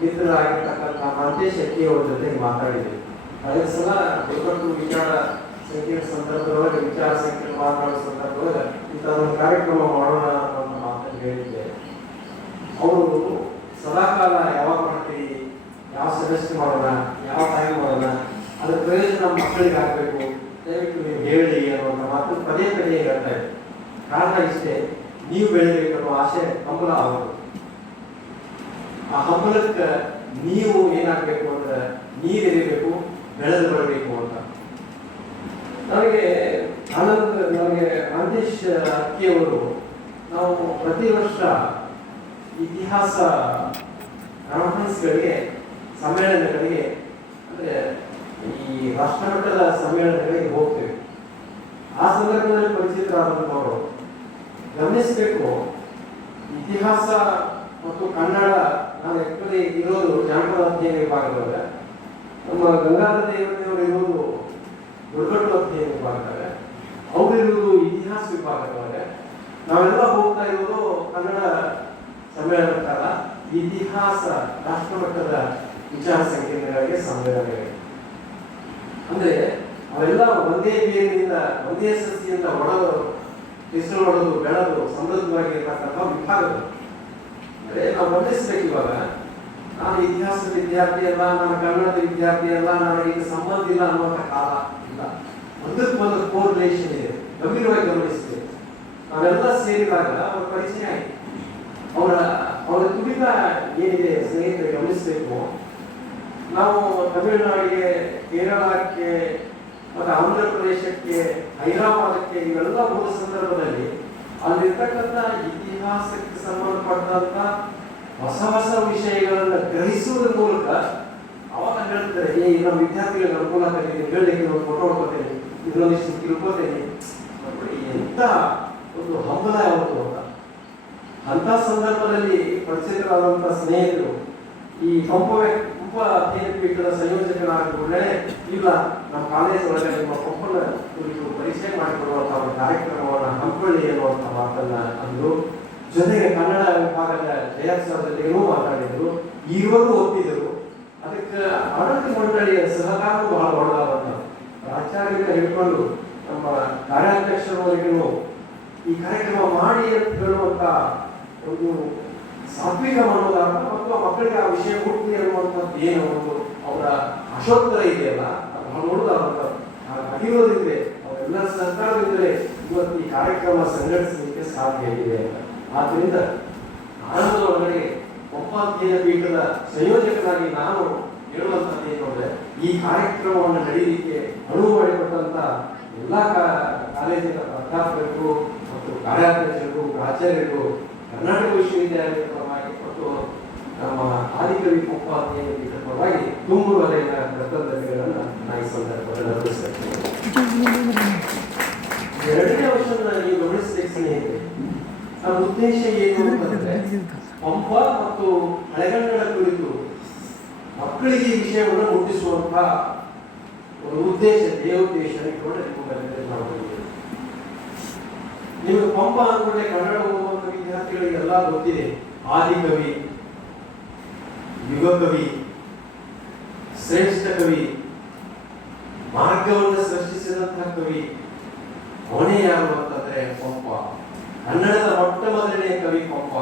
ಮಿತ್ರರಾಗಿರ್ತಕ್ಕಂಥ ಮಹಂತೇಶ್ ಅಕ್ಕಿ ಅವರ ಜೊತೆ ಮಾತಾಡಿದೆ. ಅದೇ ಸಲ ದೊಡ್ಡ ವಿಚಾರ ಸಂಕಿರಣ ಸಂದರ್ಭದೊಳಗೆ, ವಿಚಾರ ಸಂಕಿರಣ ಮಾತನಾಡೋ ಸಂದರ್ಭದೊಳಗೆ ಇಂಥದ್ದೊಂದು ಕಾರ್ಯಕ್ರಮ ಮಾಡೋಣ ಅನ್ನೋ ಮಾತನ್ನು ಹೇಳಿದ್ದೆ. ಅವರು ಸದಾಕಾಲ ಯಾವಾಗ ಮಾಡ್ತೀವಿ, ಯಾವ ಸದಸ್ಯ ಮಾಡೋಣ, ಯಾವ ಟೈಮ್ ಮಾಡೋಣ, ಅದ್ರ ಪ್ರಯೋಜನ ನಮ್ಮ ಮಕ್ಕಳಿಗೆ ಆಗಬೇಕು, ದಯವಿಟ್ಟು ನೀವು ಹೇಳಿ ಅನ್ನುವಂಥ ಮಾತು ಪದೇ ಪದೇ ಹೇಳ್ತಾ ಇದ್ದಾರೆ. ಕಾರಣ ಇಷ್ಟೇ, ನೀವು ಬೆಳಿಬೇಕು ಅನ್ನೋ ಆಸೆ ಹಂಬಲ ಅವರು. ಆ ಹಂಬಲಕ್ಕೆ ನೀವು ಏನಾಗಬೇಕು ಅಂದ್ರೆ ನೀರಿರಬೇಕು, ಬೆಳೆದು ಬರಬೇಕು ಅಂತ. ನನಗೆ ಮಹಂತೇಶ್ ಅಕ್ಕಿಯವರು, ನಾವು ಪ್ರತಿ ವರ್ಷ ಇತಿಹಾಸ ಕಾನ್ಫರೆನ್ಸ್ಗಳಿಗೆ, ಸಮ್ಮೇಳನಗಳಿಗೆ, ಅಂದರೆ ಈ ರಾಷ್ಟ್ರಮಟ್ಟದ ಸಮ್ಮೇಳನಗಳಿಗೆ ಹೋಗ್ತೇವೆ. ಆ ಸಂದರ್ಭದಲ್ಲಿ ಪರಿಚಿತರಾದಂಥವರು ಗಮನಿಸಬೇಕು, ಇತಿಹಾಸ ಮತ್ತು ಕನ್ನಡ, ನಾವು ಆಕ್ಚುಲಿ ಇರೋದು ಜಾನಪದ ಅಧ್ಯಯನ ವಿಭಾಗದೊಳಗೆ, ನಮ್ಮ ಗಂಗಾಧರ ದೇವತೆಯವರು ಇರೋದು ದೊಡ್ಡಗಟ್ಟು ಅಧ್ಯಯನ ವಿಭಾಗದಾಗ, ಅವರಿರುವುದು ಇತಿಹಾಸ ವಿಭಾಗದೊಳಗೆ. ನಾವೆಲ್ಲ ಹೋಗ್ತಾ ಇರೋದು ಕನ್ನಡ ಸಮ್ಮೇಳನಕ್ಕಲ್ಲ, ಇತಿಹಾಸ ರಾಷ್ಟ್ರಮಟ್ಟದ ವಿಚಾರ ಸಂಕಿರಣಗಳಿಗೆ, ಸಮ್ಮೇಳನಗಳಿಗೆ. ಅಂದ್ರೆ ಅವೆಲ್ಲ ಒಂದೇ ಬೇರಿನಿಂದ, ಒಂದೇ ಸಸಿಯಿಂದ ಹೆಸರು ಹೊಡೆದು ಬೆಳೆದು ಸಮೃದ್ಧವಾಗಿರ್ತಕ್ಕಂಥ ವಿಭಾಗಗಳು. ಅಂದ್ರೆ ನಾವು ಗಮನಿಸ್ಬೇಕು, ಇವಾಗ ನಾನು ಇತಿಹಾಸದ ವಿದ್ಯಾರ್ಥಿ ಅಲ್ಲ, ನಾನು ಕನ್ನಡದ ವಿದ್ಯಾರ್ಥಿ ಅಲ್ಲ, ನನಗೆ ಇದು ಸಂಬಂಧ ಇಲ್ಲ ಅನ್ನುವಂಥ ಕಾಲ ಇಲ್ಲ. ಒಂದಕ್ಕೊಂದು ಕೋರಿಲೇಷನ್ ಇದೆ, ಗಂಭೀರವಾಗಿ ಗಮನಿಸ್ತೇವೆ. ನಾವೆಲ್ಲ ಸೇರಿದಾಗ ಅವರ ಪರಿಚಯ ಆಯಿತು. ಅವರ ತುಡಿತ ಏನಿದೆ ಸ್ನೇಹಿತರೆ ಗಮನಿಸಬೇಕು. ನಾವು ತಮಿಳುನಾಡಿಗೆ, ಕೇರಳಕ್ಕೆ ಮತ್ತು ಆಂಧ್ರ ಪ್ರದೇಶಕ್ಕೆ ಹೈದರಾಬಾದಕ್ಕೆ ಇವೆಲ್ಲ ಹೋದ ಸಂದರ್ಭದಲ್ಲಿ ಅಲ್ಲಿರ್ತಕ್ಕಂಥ ಇತಿಹಾಸಕ್ಕೆ ಸಂಬಂಧಪಟ್ಟಂತ ಹೊಸ ಹೊಸ ವಿಷಯಗಳನ್ನ ಗ್ರಹಿಸುವುದರ ಮೂಲಕ ಅವಾಗ ಹೇಳ್ತಾರೆ, ನಮ್ಮ ವಿದ್ಯಾರ್ಥಿಗಳಿಗೆ ಅನುಕೂಲ ಆಗ್ತದೆ, ಹೇಳಲಿಕ್ಕೆ ಒಂದು ಫೋಟೋ ಹೊಡ್ಕೋತೇನೆ, ಇದರೊಂದಿಷ್ಟು ತಿಳ್ಕೊತೇನೆ. ಎಂತ ಒಂದು ಹಂಬಲ ಯಾವತ್ತು ಅಂತ ಸಂದರ್ಭದಲ್ಲಿ ಪರಿಚಿತರಾದಂಥ ಸ್ನೇಹಿತರು ಈ ಪಂಪ ವಿದ್ಯಾಪೀಠದ ಸಂಯೋಜಕರಾದ ಕೂಡಲೇ ಇಲ್ಲ ನಮ್ಮ ಕಾಲೇಜ್ ಒಳಗೆ ನಿಮ್ಮ ಪಂಪನ ಕುರಿತು ಪರಿಚಯ ಮಾಡಿಕೊಡುವಂತಹ ಒಂದು ಕಾರ್ಯಕ್ರಮವನ್ನು ಹಮ್ಮಿಕೊಳ್ಳಿ ಎನ್ನುವಂಥ ಮಾತನ್ನ ಅಂದ್ರು. ಜೊತೆಗೆ ಕನ್ನಡ ವಿಭಾಗದ ಜಯತ್ಸವ ಜೊತೆಗೂ ಮಾತಾಡಿದ್ರು. ಈಗಲೂ ಒಪ್ಪಿದರು. ಅದಕ್ಕೆ ಆಡಳಿತ ಮಂಡಳಿಯ ಸಹಕಾರವೂ ಬಹಳ ಒಳ್ಳೆಯದಾದಂಥ ಪ್ರಾಚಾರ್ಯರಿಂದ ಹಿಡ್ಕೊಂಡು ನಮ್ಮ ಕಾರ್ಯಾಧ್ಯಕ್ಷರವರೆಗೂ ಈ ಕಾರ್ಯಕ್ರಮ ಮಾಡಿ ಅಂತ ಹೇಳುವಂತ ಒಂದು ಸಾತ್ವಿಕ ಮನೋಧಾರ ಮತ್ತು ಮಕ್ಕಳಿಗೆ ಆ ವಿಷಯ ಹುಟ್ಟಿ ಅನ್ನುವಂಥದ್ದು ಏನು ಒಂದು ಅವರ ಅಶೋತ್ತರ ಇದೆಯಲ್ಲ, ಅದು ಬಹಳ ನೋಡುವುದಾದಂಥ ಅಡಿರೋದಿದ್ರೆ ಅವರೆಲ್ಲರ ಸರ್ಕಾರದಿಂದಲೇ ಇವತ್ತು ಈ ಕಾರ್ಯಕ್ರಮ ಸಂಘಟಿಸಲಿಕ್ಕೆ ಸಾಧ್ಯ ಇದೆ ಅಂತ. ಆದ್ದರಿಂದ ಆನಂದದ ಒಳಗಡೆ ಪಂಪ ವಿದ್ಯಾಪೀಠದ ಸಂಯೋಜಕರಾಗಿ ನಾನು ಹೇಳುವಂಥದ್ದು ಏನು ಅಂದರೆ, ಈ ಕಾರ್ಯಕ್ರಮವನ್ನು ನಡೆಯಲಿಕ್ಕೆ ಅನುವು ಮಾಡಿಕೊಟ್ಟಂತ ಎಲ್ಲ ಕಾಲೇಜಿನ ಪ್ರಾಧ್ಯಾಪಕರಿಗೂ ಮತ್ತು ಕಾರ್ಯಾಧ್ಯಕ್ಷರಿಗೂ ಪ್ರಾಚಾರ್ಯರಿಗೂ ಕರ್ನಾಟಕ ವಿಶ್ವವಿದ್ಯಾಲಯದ ಪರವಾಗಿ ಮತ್ತು ನಮ್ಮ ಆದಿಕವಿ ಪಂಪ ವಿದ್ಯಾಪೀಠದ ಪರವಾಗಿ ತುಂಬು ವಲಯದ ಕೃತಜ್ಞತೆಗಳನ್ನು ನಾನು ಈ ಸಂದರ್ಭದಲ್ಲಿ ಅರ್ಪಿಸ್ತೇನೆ. ಎರಡನೇ ಅಂಶವನ್ನು ನೀವು ಗಮನಿಸಬೇಕು ಸ್ನೇಹಿತರೆ, ನಮ್ಮ ಉದ್ದೇಶ ಏನು ಅಂತಂದ್ರೆ ಪಂಪ ಮತ್ತು ಹಳೆಗನ್ನಡ ಕುರಿತು ಮಕ್ಕಳಿಗೆ ಈ ವಿಷಯವನ್ನು ಮುಟ್ಟಿಸುವಂತ ಒಂದು ಉದ್ದೇಶ ದೇವೋದ್ದೇಶ ಮಾಡಬಹುದು. ನಿಮಗೆ ಪಂಪ ಅಂದ್ಕೊಂಡೆ ಕನ್ನಡ ಓದುವಂತ ವಿದ್ಯಾರ್ಥಿಗಳಿಗೆಲ್ಲ ಗೊತ್ತಿದೆ. ಆದಿಕವಿ, ಯುಗಕವಿ, ಶ್ರೇಷ್ಠ ಕವಿ, ಮಾರ್ಗವನ್ನು ಸೃಷ್ಟಿಸಿದಂತಹ ಕವಿ ಅವನೇ ಯಾರು ಅಂತಂದ್ರೆ ಪಂಪ. ಕನ್ನಡದ ಮೊಟ್ಟ ಮೊದಲನೇ ಕವಿ ಪಂಪ.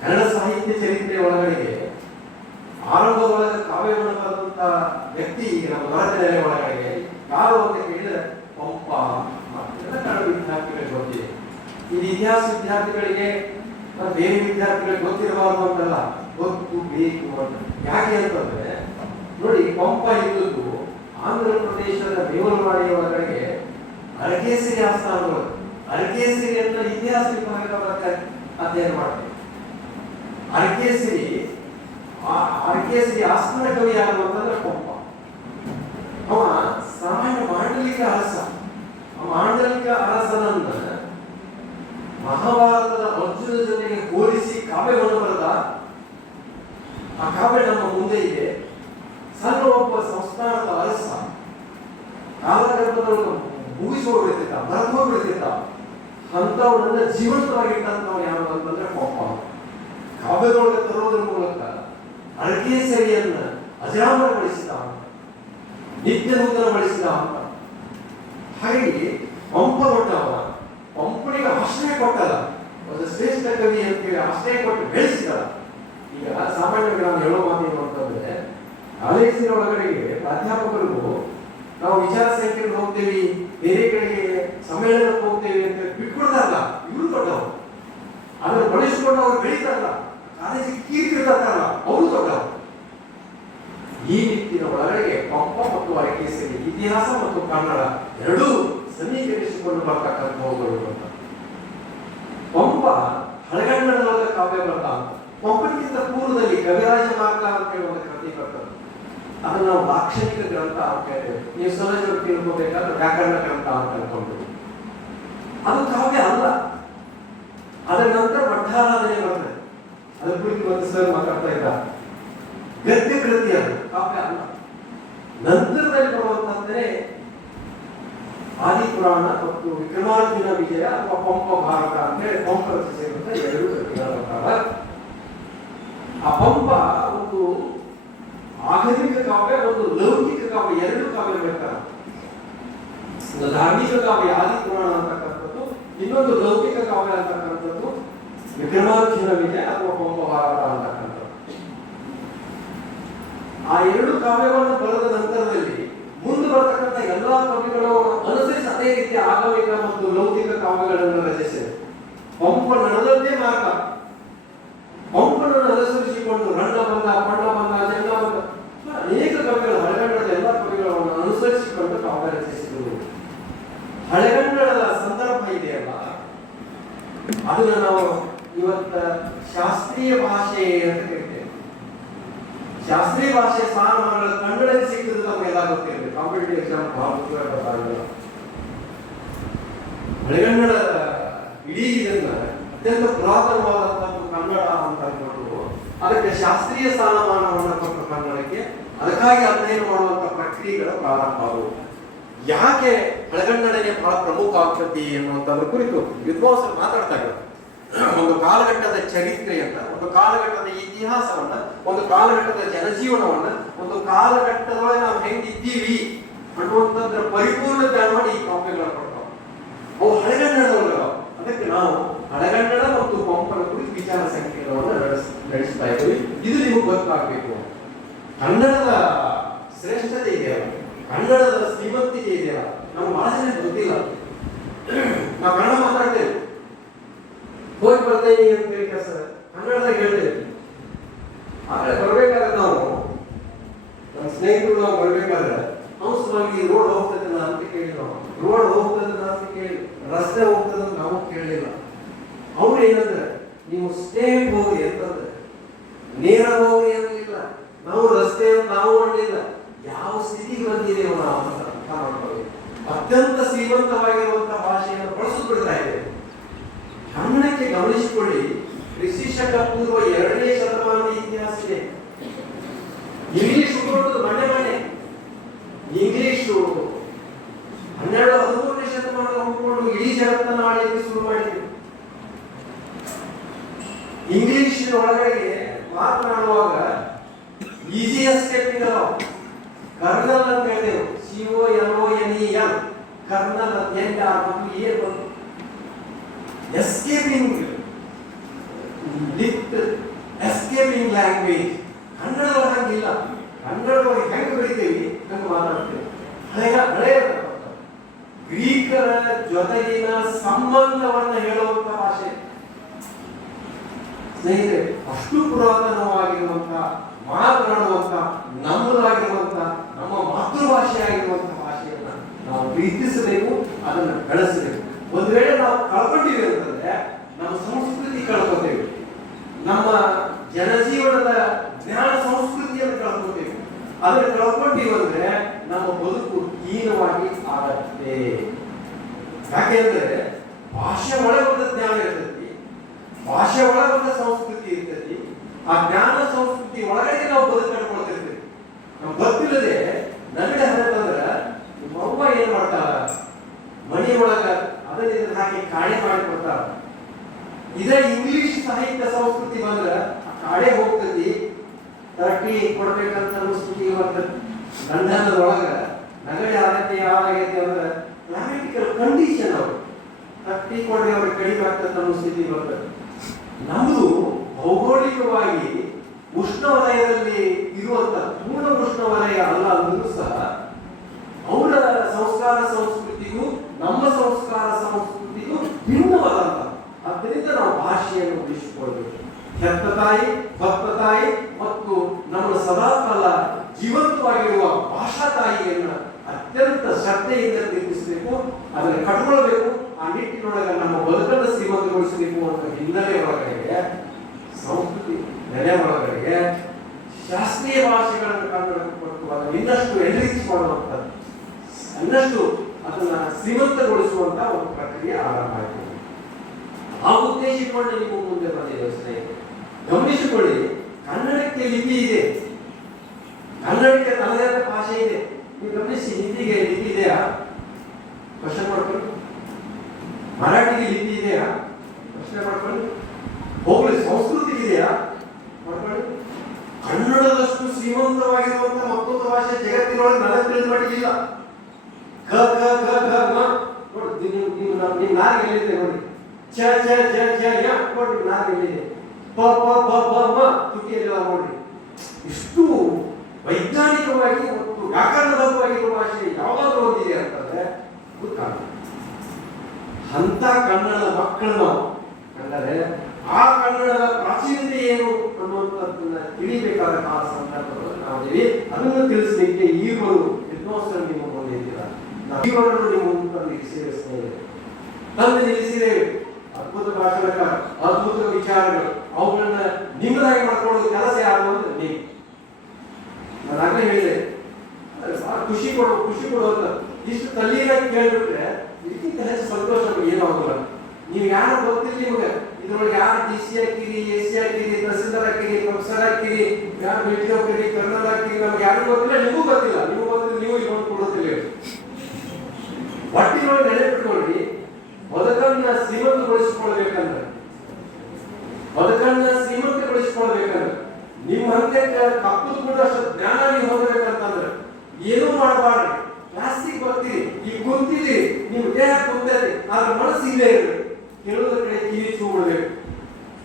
ಕನ್ನಡ ಸಾಹಿತ್ಯ ಚರಿತ್ರೆ ಒಳಗಡೆಗೆ ಆರಂಭದೊಳಗೆ ಕಾವ್ಯವನ್ನು ಬರೆದಂತ ವ್ಯಕ್ತಿ ನಮ್ಮ ಭಾರತ ನೆಲೆ ಒಳಗಡೆಗೆ ಯಾರು ಅಂತ ಕೇಳಿದ್ರೆ ಪಂಪ. ಕನ್ನಡ ವಿದ್ಯಾರ್ಥಿಗಳಿಗೆ ಗೊತ್ತಿದೆ. ಇದು ಇತಿಹಾಸ ವಿದ್ಯಾರ್ಥಿಗಳಿಗೆ ಬೇರೆ ವಿದ್ಯಾರ್ಥಿಗಳಿಗೆ ಗೊತ್ತಿರಬಾರ್ದು ಅಂತಲ್ಲ, ಗೊತ್ತು ಬೇಕು ಅಂತ. ಯಾಕೆ ಅಂತಂದ್ರೆ ನೋಡಿ, ಪಂಪ ಇದ್ದದ್ದು ಆಂಧ್ರ ಪ್ರದೇಶದ ದೇವರವಾಡಿ ಒಳಗಡೆಗೆ ಅರಕೇಸರಿ ಆಸ್ಥಾನಗಳು. ಅರಕೇಸರಿ ಅಂತ ಇತಿಹಾಸ ವಿಭಾಗದ ಅಧ್ಯಯನ ಮಾಡ್ತೇವೆ. ಅರಕೇಸರಿ ಆಸ್ಥಾನ ಕವಿ ಯಾರು ಅಂತಂದ್ರೆ ಪಂಪ. ಅವ ಸಾಮಾನ್ಯ ಮಾಂಡಲಿಕ ಅರಸ. ಆ ಮಾಂಡಲಿಕ ಅರಸನನ್ನ ಮಹಾಭಾರತದ ಅರ್ಜುನ ಜೊತೆಗೆ ಹೋಲಿಸಿ ಕಾವ್ಯವನ್ನು ಬರೆದ. ಆ ಕಾವ್ಯ ನಮ್ಮ ಮುಂದೆ ಇದೆ. ಸಣ್ಣ ಒಬ್ಬ ಸಂಸ್ಥಾನದ ಅರಸ ಕಾಲಗರ್ಭದೊಳಗೆ ಮುಗಿಸೋಗ್ಬಿಡ್ತಿದ್ದ, ಬರೆದು ಹೋಗ್ಬಿಡ್ತಿದ್ದ. ಅಂತವನ್ನ ಜೀವಂತವಾಗಿಟ್ಟಂತವ್ ಯಾರು ಅಂತಂದ್ರೆ ಪಂಪ. ಕಾವ್ಯದೊಳಗೆ ತರೋದ್ರ ಮೂಲಕ ಅರಕೇಸರಿಯನ್ನ ಅಜರಾಮರಗೊಳಿಸಿದ, ನಿತ್ಯ ನೂತನಗೊಳಿಸಿದ ಅಂತ. ಹಾಗಾಗಿ ಪಂಪ ದೊಡ್ಡವ. ಪಂಪನಿಗೆ ಆಶ್ರಯ ಕೊಟ್ಟಲ್ಲ, ಒಂದು ಶ್ರೇಷ್ಠ ಕವಿ ಅಂತೇಳಿ ಆಶ್ರಯ ಕೊಟ್ಟು ಬೆಳೆಸಿದಲ್ಲ. ಈಗ ಸಾಮಾನ್ಯವಾಗಿ ನಾವು ಹೇಳೋ ಮಾತೇನು ಅಂತಂದ್ರೆ, ಕಾಲೇಜಿನ ಒಳಗಡೆಗೆ ಪ್ರಾಧ್ಯಾಪಕರಿಗೂ ನಾವು ವಿಚಾರ ಸಂಖ್ಯೆಗೆ ಹೋಗ್ತೇವಿ, ಬೇರೆ ಕಡೆಗೆ ಸಮ್ಮೇಳನಕ್ಕೆ ಹೋಗ್ತೇವೆ ಅಂತ ಬಿಟ್ಕೊಡ್ತಾರಲ್ಲ, ಇವರು ದೊಡ್ಡವರು. ಅದನ್ನು ಬಳಸಿಕೊಂಡು ಅವ್ರು ಬೆಳೀತಾರಲ್ಲ, ಕಾಲೇಜಿಗೆ ಕೀರ್ತಿ ತರ್ತಾರಲ್ಲ, ಅವರು ದೊಡ್ಡವರು. ಈ ನಿಟ್ಟಿನ ಒಳಗಡೆಗೆ ಪಂಪ ಮತ್ತು ಅರಕೇಸರಿ ಇತಿಹಾಸ ಮತ್ತು ಕನ್ನಡ ಎರಡೂ ಸಮೀಕರಿಸಿಕೊಂಡು ಬರ್ತಕ್ಕಂಥವುಗಳು ಅಂತ. ಪಂಪ ಹಳೆಗನ್ನಡದೊಳಗೆ ಕಾವ್ಯ ಬರ್ತ. ಪಂಪನಿಗಿಂತ ಪೂರ್ವದಲ್ಲಿ ಕವಿರಾಜ ಮಾರ್ಗ ಅಂತ ಹೇಳಿ ಒಂದು ಕೃತಿ ಬರ್ತದೆ. ಅದನ್ನು ನಾವು ಲಾಕ್ಷಣಿಕ ಗ್ರಂಥ ಅಂತ ಹೇಳ್ತೇವೆ. ನೀವು ಸಹಜವಾಗಿ ತಿಳ್ಕೋಬೇಕಾದ್ರೆ ವ್ಯಾಕರಣ ಗ್ರಂಥ ಅಂತ ಅನ್ಕೊಂಡು, ಅದು ಕಾವ್ಯ ಅಲ್ಲ. ಅದರ ನಂತರ ಮಠಾರಾಧನೆ ಬರ್ತದೆ. ಅದ್ರ ಕುರಿತು ಒಂದು ಸರ್ ಮಾತಾಡ್ತಾ ಇದ್ದ. ಗದ್ಯ ಕೃತಿ, ಅದು ಕಾವ್ಯ ಅಲ್ಲ. ನಂತರದಲ್ಲಿ ಬರುವಂತಂದ್ರೆ ಆದಿಪುರಾಣ ಮತ್ತು ವಿಕ್ರಮಾರ್ಜುನ ವಿಜಯ ಅಥವಾ ಪಂಪ ಭಾರತ ಅಂತ ಹೇಳಿ ಪಂಪ ರಚಿಸಿರುವಂತ ಎರಡು ಕೃತಿಗಳ ಪ್ರಕಾರ ಆ ಪಂಪ ಒಂದು ಆಧುನಿಕ ಕಾವ್ಯ, ಒಂದು ಲೌಕಿಕ ಕಾವ್ಯ, ಎರಡು ಕಾವ್ಯ ಬೇಕಾದ್ರೆ. ಒಂದು ಧಾರ್ಮಿಕ ಕಾವ್ಯ ಆದಿಪುರಾಣ ಅಂತಕ್ಕಂಥದ್ದು, ಇನ್ನೊಂದು ಲೌಕಿಕ ಕಾವ್ಯ ಅಂತಕ್ಕಂಥದ್ದು ವಿಕ್ರಮಾರ್ಜುನ ವಿಜಯ ಅಥವಾ ಪಂಪ ಭಾರತ ಅಂತಕ್ಕಂಥದ್ದು. ಆ ಎರಡು ಕಾವ್ಯವನ್ನು ಬರೆದ ನಂತರದಲ್ಲಿ ಮುಂದೆ ಬರ್ತಕ್ಕಂಥ ಎಲ್ಲಾ ಕವಿಗಳು ಅನುಸರಿಸಿ ಅದೇ ರೀತಿ ಆಗಮಿಕ ಮತ್ತು ಲೌಕಿಕ ಕಾವ್ಯಗಳನ್ನು ರಚಿಸಿದೆ. ಪಂಪ ನಡೆದದ್ದೇ ಮಾರ್ಗ. ಪಂಪನನ್ನು ಅನುಸರಿಸಿಕೊಂಡು ರಣ್ಣ ಬಂದ, ಪಣ್ಣ ಬಂದ, ಜನ್ನ ಬಂದ, ಅನೇಕ ಕವಿಗಳು, ಹಳೆಗನ್ನಡದ ಎಲ್ಲ ಕವಿಗಳನ್ನು ಅನುಸರಿಸಿಕೊಂಡು ಕಾವ್ಯ ರಚಿಸಿದರು. ಅದನ್ನ ನಾವು ಇವತ್ತ ಶಾಸ್ತ್ರೀಯ ಭಾಷೆ ಅಂತ ಕರಿತೇವೆ. ಶಾಸ್ತ್ರೀಯ ಭಾಷೆ ಸ್ಥಾನಮಾನಗಳು ಕನ್ನಡಕ್ಕೆ ಸಿಕ್ಕಿದ್ರೆ ನಮಗೆಲ್ಲ ಗೊತ್ತಿರಬೇಕು. ಕಾಂಪಿಟೇಟಿವ್ ಎಕ್ಸಾಮ್ ಹಳೆಗನ್ನಡ ಇಡೀ ಇದನ್ನ ಅತ್ಯಂತ ಪುರಾತನವಾದಂತಹ ಕನ್ನಡ ಅಂತ ಅಂದ್ಕೊಂಡು ಅದಕ್ಕೆ ಶಾಸ್ತ್ರೀಯ ಸ್ಥಾನಮಾನವನ್ನು ಕೊಟ್ಟ ಕನ್ನಡಕ್ಕೆ. ಅದಕ್ಕಾಗಿ ಅಧ್ಯಯನ ಮಾಡುವಂತ ಪ್ರಕ್ರಿಯೆಗಳ ಪ್ರಾರಂಭ ಆದವು. ಯಾಕೆ ಹಳೆಗನ್ನಡನೇ ಬಹಳ ಪ್ರಮುಖ ಆಗ್ತತಿ ಎನ್ನುವಂಥದ್ರ ಕುರಿತು ವಿದ್ವಾಂಸರು ಮಾತಾಡ್ತಾ ಇದ್ದಾರೆ. ಒಂದು ಕಾಲಘಟ್ಟದ ಚರಿತ್ರೆಯನ್ನ, ಒಂದು ಕಾಲಘಟ್ಟದ ಇತಿಹಾಸವನ್ನ, ಒಂದು ಕಾಲಘಟ್ಟದ ಜನಜೀವನವನ್ನ, ಒಂದು ಕಾಲಘಟ್ಟದೊಳಗೆ ನಾವು ಹೆಂಗಿದ್ದೀವಿ ಅನ್ನುವಂಥದ್ರ ಪರಿಪೂರ್ಣತೆ ಮಾಡಿ ಈ ಕಾವ್ಯಗಳನ್ನು ಕೊಡ್ತಾವ. ಅವು ಹಳೆಗನ್ನಡದೊಳಗ. ಅದಕ್ಕೆ ನಾವು ಹಳೆಗನ್ನಡ ಮತ್ತು ಪಂಪನ ಕುರಿತು ವಿಚಾರ ಸಂಕಿರಣವನ್ನು ನಡೆಸ್ತಾ ಇದ್ದೀವಿ. ಇದು ನಿಮಗೆ ಗೊತ್ತಾಗಬೇಕು. ಕನ್ನಡದ ಶ್ರೇಷ್ಠತೆ ಇದೆಯಲ್ಲ, ಕನ್ನಡದ ಶ್ರೀಮಂತಿಕೆ ಇದೆಯಲ್ಲ, ನಮ್ಗೆ ಬಹಳ ಜನ ಗೊತ್ತಿಲ್ಲ. ನಾವು ಕನ್ನಡ ಮಾತಾಡ್ತೇವೆ, ಹೋಗಿ ಬರ್ತೇನೆ ಅಂತ ಹೇಳಿ ಕೆಲಸ ಕನ್ನಡದಾಗ ಹೇಳ್ತೇವೆ. ಆದ್ರೆ ಬರ್ಬೇಕಾದ್ರೆ ನಾವು ನಮ್ಮ ಸ್ನೇಹಿತರು ನಾವು ಬರ್ಬೇಕಾದ್ರೆ ಅವಸರವಾಗಿ ರೋಡ್ ಹೋಗ್ತದೆ ಅಂತ ಕೇಳಿ, ನಾವು ರೋಡ್ ಹೋಗ್ತದೆ ಅಂತ ಕೇಳಿ, ರಸ್ತೆ ಹೋಗ್ತದೆ ನಾವು ಕೇಳಲಿಲ್ಲ. ಅವ್ರು ಏನಂದ್ರೆ ನೀವು ಸ್ಟೇಟ್ ಹೋಗಿ ಅಂತಂದ್ರೆ ನೇರ ಹೋಗಿ ಅನ್ನಲಿಲ್ಲ. ನಾವು ರಸ್ತೆ ನಾವು ಮಾಡಲಿಲ್ಲ. ಯಾವ ಸ್ಥಿತಿಗೆ ಬಂದಿದ್ದೇವೆ ನಾವು ಅಂತ ಅರ್ಥ ಮಾಡ್ಕೊಳ್ಳಿ. ಅತ್ಯಂತ ಶ್ರೀಮಂತವಾಗಿರುವಂತಹ ಭಾಷೆಯನ್ನು ಬಳಸಿಬಿಡ್ತಾ ಇದ್ದೇವೆ. ಕನ್ನಡಕ್ಕೆ ಗಮನಿಸಿಕೊಳ್ಳಿ, ಕ್ರಿಸ್ತ ಪೂರ್ವ 2ನೇ ಶತಮಾನದ ಇತಿಹಾಸ ಇದೆ. ಇಂಗ್ಲಿಷ್ ಹುಟ್ಟುವುದು ಮನೆ ಇಂಗ್ಲಿಷು 12-13ನೇ ಶತಮಾನ ಹುಟ್ಟುಕೊಂಡು ಇಡೀ ಜಗತ್ತನ್ನು ಆಳಲಿಕ್ಕೆ ಶುರು ಮಾಡಿದ್ರು. ಇಂಗ್ಲಿಷ್ ಒಳಗಡೆ ಮಾತನಾಡುವಾಗ ಈಸಿ ಎಸ್ಕೇಪಿಂಗ್ ಅಲ್ಲ. ಕರ್ನಲ್ ಅಂತ ಹೇಳಿದೆವು, COLONEL, ಕರ್ನಲ್ ಅಂತ ಏನು ಬಂತು? Escaping with escaping language. ಕನ್ನಡದೊಳಗೆ ಹಂಗಿಲ್ಲ. ಕನ್ನಡದೊಳಗೆ ಹೆಂಗೆ ಬೆಳಿತೇವಿ ಹಂಗೆ ಮಾತಾಡ್ತೇವೆ. ಹಳೆಯ ಗ್ರೀಕರ ಜೊತೆಗಿನ ಸಂಬಂಧವನ್ನು ಹೇಳುವಂತ ಭಾಷೆ ಸ್ನೇಹಿತರೆ. ಅಷ್ಟು ಪುರಾತನವಾಗಿರುವಂತ, ಮಾತನಾಡುವಂತ, ನಮ್ಮದಾಗಿರುವಂತ, ನಮ್ಮ ಮಾತೃಭಾಷೆಯಾಗಿರುವಂತ ಭಾಷೆಯನ್ನ ನಾವು ಪ್ರೀತಿಸಬೇಕು, ಅದನ್ನು ಬೆಳೆಸಬೇಕು. ಒಂದು ವೇಳೆ ನಾವು ಕಳ್ಕೊಂಡಿವಿ ಅಂತಂದ್ರೆ ನಮ್ಮ ಸಂಸ್ಕೃತಿ ಕಳ್ಕೊತೇವೆ, ನಮ್ಮ ಜನಜೀವನದ ಜ್ಞಾನ ಸಂಸ್ಕೃತಿಯನ್ನು ಕಳ್ಕೊತೇವೆ. ಅದನ್ನು ಕಳ್ಕೊಂಡಿವಿ ಅಂದ್ರೆ ನಮ್ಮ ಬದುಕು ಹೀನವಾಗಿ ಆಗತ್ತೆ. ಯಾಕೆಂದ್ರೆ ಭಾಷೆ ಒಳಗೆ ಒಂದು ಜ್ಞಾನ ಇರ್ತೈತಿ, ಭಾಷೆ ಒಳಗೆ ಒಂದು ಸಂಸ್ಕೃತಿ ಇರ್ತೈತಿ. ಆ ಜ್ಞಾನ ಸಂಸ್ಕೃತಿ ಒಳಗಡೆ ನಾವು ಬದುಕು ಕಳ್ಕೊಳ್ತಿರ್ತೀವಿ. ನಾವು ಗೊತ್ತಿಲ್ಲದೆ ನಗಡೆ ಹತ್ತಂದ್ರೆ ನಿಮ್ಮ ಅವ್ವ ಏನ್ ಮಾಡ್ತಾರ, ಮನೆ ಒಳಗ ಅದನ್ನ ಹಾಕಿ ಕಾಣೆ ಮಾಡಿ ಕೊಡ್ತಾರ. ಇದೇ ಇಂಗ್ಲಿಷ್ ಸಾಹಿತ್ಯ ಸಂಸ್ಕೃತಿ ಬಂದ್ರೆ ಕಾಡೆ ಹೋಗ್ತತಿ, ತರಟಿ ಕೊಡ್ಬೇಕಂತ ಅನಿಸ್ತತಿ. ಇವತ್ತು ಗಂಡನದೊಳಗ ನಗಡೆ ಆರೈಕೆ ಯಾವಾಗೈತೆ ಅಂದ್ರೆ ಕ್ಲೈಮ್ಯಾಟಿಕಲ್ ಕಂಡೀಷನ್ ಅವರು ತಟ್ಟಿ ಕೊಡ್ರಿ ಅವ್ರಿಗೆ ಕಡಿಮೆ ಆಗ್ತದೆ ಅನ್ನೋ ಸ್ಥಿತಿ ಬರ್ತದೆ. ನಮ್ದು ಭೌಗೋಳಿಕವಾಗಿ ಉಷ್ಣವಲಯದಲ್ಲಿ ಇರುವಂತ ಪೂರ್ಣ ಉಷ್ಣವಲಯ ಅಲ್ಲ ಅಂದ್ರೂ ಸಹ ಅವರ ಸಂಸ್ಕಾರ ಸಂಸ್ಕೃತಿಗೂ ನಮ್ಮ ಸಂಸ್ಕಾರ ಸಂಸ್ಕೃತಿಗೂ ಭಿನ್ನವಾದಂತ. ಆದ್ದರಿಂದ ನಾವು ಭಾಷೆಯನ್ನು ಉಳಿಸಿಕೊಳ್ಬೇಕು. ಹೆತ್ತ ತಾಯಿ, ಭಕ್ತ ತಾಯಿ ಮತ್ತು ನಮ್ಮ ಸದಾಕಾಲ ಜೀವಂತವಾಗಿರುವ ಭಾಷಾ ತಾಯಿಯನ್ನ ಅತ್ಯಂತ ಶ್ರದ್ಧೆಯಿಂದ ಪ್ರೀತಿಸಬೇಕು, ಅದನ್ನು ಕಟ್ಕೊಳ್ಬೇಕು. ಆ ನಿಟ್ಟಿನೊಳಗೆ ನಮ್ಮ ಬದುಕನ್ನು ಶ್ರೀಮಂತಗೊಳಿಸಬೇಕು ಅಂತ ಹಿನ್ನೆಲೆ ಒಳಗಡೆಗೆ, ಸಂಸ್ಕೃತಿ ನೆಲೆ ಒಳಗಡೆಗೆ ಶಾಸ್ತ್ರೀಯ ಭಾಷೆಗಳನ್ನು ಕನ್ನಡಕ್ಕೆ ಕೊಟ್ಟು ಅದನ್ನು ಇನ್ನಷ್ಟು ಎನ್ರಿಚ್ ಮಾಡುವಂಥದ್ದು, ಇನ್ನಷ್ಟು ಅದನ್ನ ಶ್ರೀಮಂತಗೊಳಿಸುವಂತ ಒಂದು ಪ್ರಕ್ರಿಯೆ ಆರಂಭ ಆಯಿತು. ಆ ಉದ್ದೇಶ ಇಟ್ಕೊಂಡು ನೀವು ಮುಂದೆ ಬಂದಿದೆ ಸ್ನೇಹಿತರೆ. ಗಮನಿಸಿಕೊಳ್ಳಿ, ಕನ್ನಡಕ್ಕೆ ಲಿಪಿ ಇದೆ, ಕನ್ನಡಕ್ಕೆ ತನ್ನದೇ ಆದ ಭಾಷೆ ಇದೆ. ನೀವು ಗಮನಿಸಿ, ಹಿಂದಿಗೆ ಲಿಪಿ ಇದೆಯಾ? ಪ್ರಶ್ನೆ ಮಾಡ್ಕೊಳ್ಳಿ. ಮರಾಠಿಗೆ ಲಿಪಿ ಇದೆಯಾ? ಪ್ರಶ್ನೆ ಮಾಡ್ಕೊಳ್ಳಿ. ಹೋಗ್ಲಿ, ಸಂಸ್ಕೃತಿಗೆ ಇದೆಯಾ? ಮಾಡ್ಕೊಳ್ಳಿ. ಕನ್ನಡದಷ್ಟು ಶ್ರೀಮಂತವಾಗಿರುವಂತ ಮತ್ತೊಂದು ಭಾಷೆ ಜಗತ್ತಿನೊಳಗೆ ನನಗೆ ತಿಳಿದ ಮಟ್ಟಿಗಿಲ್ಲ. ಗ ಗ ಗ ಗ ಗ ನೋಡಿ, ನೀವು ನಾಲ್ಕು ಹೇಳಿದೆ ನೋಡಿ. ಚ ಚ ಜ ಜ ಯ ನೋಡಿ, ನಾಲ್ಕು ಹೇಳಿದೆ. ಪ ಪ ಬ ಬ ಮ ತುಟಿಯಲ್ಲ ನೋಡಿ. ಇಷ್ಟು ವೈಜ್ಞಾನಿಕವಾಗಿ ಮತ್ತು ವ್ಯಾಕರಣಬದ್ಧವಾಗಿರುವ ಭಾಷೆ ಯಾವಾಗಲೂ ಒಂದಿದೆ ಅಂತಂದ್ರೆ ಗೊತ್ತಾಗುತ್ತೆ. ಅಂತ ಕನ್ನಡದ ಮಕ್ಕಳು ನಾವು ಅಂದರೆ ಆ ಕನ್ನಡದ ಪ್ರಾಚೀನತೆ ಏನು ಅನ್ನುವಂಥದ್ದನ್ನ ತಿಳಿಬೇಕಾದ ಕಾಲ ಸಂದರ್ಭದಲ್ಲಿ ನಾವಿದ್ದೀವಿ. ಅದನ್ನು ತಿಳಿಸಲಿಕ್ಕೆ ಈಗಲೂ ವಿದ್ವಾಂಸರು ನಿಮ್ಮ ಮುಂದೆ ಇದ್ದೀರಾ. ನಾವು ಈಗಲೂ ನಿಮ್ಮ ಮುಂದೆ ನಿಲ್ಲಿಸಿದ್ದೇವೆ ಸ್ನೇಹಿತರೆ, ತಂದು ನಿಲ್ಲಿಸಿದ್ದೇವೆ. ಅದ್ಭುತ ಭಾಷಣಕಾರ, ಅದ್ಭುತ ವಿಚಾರಗಳು, ಅವುಗಳನ್ನ ನಿಮ್ಮದಾಗಿ ಮಾಡ್ಕೊಳ್ಳೋದು ಕೆಲಸ ಯಾರು ಅಂದ್ರೆ ನೀವು. ನಾನು ಆಗಲೇ ಹೇಳಿದೆ, ಬಹಳ ಖುಷಿ ಕೊಡುವಂತ ಇಷ್ಟು ತಲ್ಲಿನಾಗಿ ಕೇಳ್ಬಿಟ್ರೆ ಇದಕ್ಕಿಂತ ಹೆಚ್ಚು ಸಂತೋಷ ಏನೂ ಆಗೋಲ್ಲ. ನೀವು ಯಾರು ಗೊತ್ತಿಲ್ಲ, ನಿಮ್ಗೆ ಇದ್ರೊಳಗೆ ಯಾರು DC ಹಾಕಿರಿ, AC ಹಾಕಿರಿ, ತಹಸೀಲ್ದಾರ್ ಹಾಕಿರಿ, ಪ್ರೊಫೆಸರ್ ಹಾಕಿರಿ, ಯಾರು ಮಿಲಿಟರಿ ಹಾಕಿರಿ, ಕರ್ನಲ್ ಹಾಕಿರಿ, ನಮ್ಗೆ ಯಾರಿಗೂ ಗೊತ್ತಿಲ್ಲ, ನಿಮಗೂ ಗೊತ್ತಿಲ್ಲ, ನೀವು ಇಲ್ಲಿ ಕೊಡೋದಿಲ್ಲ. ಒಟ್ಟಿನೊಳಗೆ ನೆನಪಿಟ್ಕೊಳ್ರಿ, ಬದುಕನ್ನ ಶ್ರೀಮಂತಗೊಳಿಸಿಕೊಳ್ಬೇಕಂದ್ರೆ ನಿಮ್ಮ ಹಂತಕ್ಕೆ ಕಪ್ಪದು ಕೂಡ ಜ್ಞಾನ ನೀವು ಹೊಂದಬೇಕಂತಂದ್ರೆ ಏನೂ ಮಾಡಬಾರ್ದು. ಕ್ಲಾಸಿಗೆ ಬರ್ತೀರಿ, ಈಗ ಕುಂತಿದ್ದೀರಿ, ನೀವು ದೇಹ ಕುಂತದೆ, ಆದ್ರೆ ಮನಸ್ಸು ಇಲ್ಲೇ ಇರಬೇಕು. ಕೇಳೋದ್ರ ಕಡೆ ಕಿವಿ ಚೂಬಿಡ್ಬೇಕು.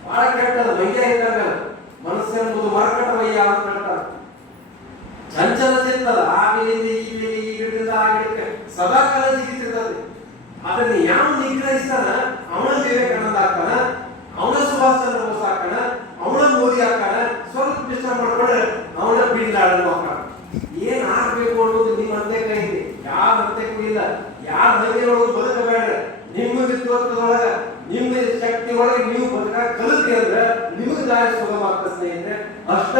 ಬಹಳ ಕೆಟ್ಟದ ಮೈಯ ಇದ್ದಾಗ ಮನಸ್ಸು ಎಂಬುದು ಮರಕಟ ಮೈಯ ಅಂತ ಹೇಳ್ತಾರೆ. ಚಂಚಲತೆ ಇರ್ತದ, ಆ ಗಿಡದಿಂದ ಈ ಗಿಡದಿಂದ ಆ ಗಿಡಕ್ಕೆ ಸದಾ ಕಾಲ ಜಿಗಿತಿರ್ತದೆ. ಅದನ್ನ ಯಾವ ನಿಗ್ರಹಿಸ್ತಾನ ಅವನ ವಿವೇಕಾನಂದ ಹಾಕಾನ, ಅವನ ಸುಭಾಷ್ ಚಂದ್ರ ಬೋಸ್ ಹಾಕಾನ, ಅವನ ಮೋದಿ ಹಾಕಾನ, ಸ್ವಲ್ಪ ಡಿಸ್ಟರ್ಬ್ ಮಾಡ್ಕೊಂಡ್ರೆ ಅವನ ಬಿಡಿಲಾಡಲು ಹಾಕಾನ. ಏನ್ ಆಗ್ಬೇಕು ಅನ್ನೋದು ನಿಮ್ಮ ಹಂತೆ ಕೈ ಇದೆ, ಯಾರ ಹಂತೆಗೂ ಇಲ್ಲ. ಯಾರ ಹಂಗೆಯೊಳಗೆ ಬದುಕಬೇಡ. ನಿಮ್ಮ ವಿದ್ವತ್ತದೊಳಗ, ನಿಮ್ಮ ಶಕ್ತಿ ಒಳಗೆ ನೀವು ಬದುಕಾಗ ಕಲಿತ್ರಿ ಅಂದ್ರೆ ನಿಮಗೆ ದಾರಿ ಸುಗಮ ಆಗ್ತದೆ ಸ್ನೇಹಿತರೆ. ಅಷ್ಟ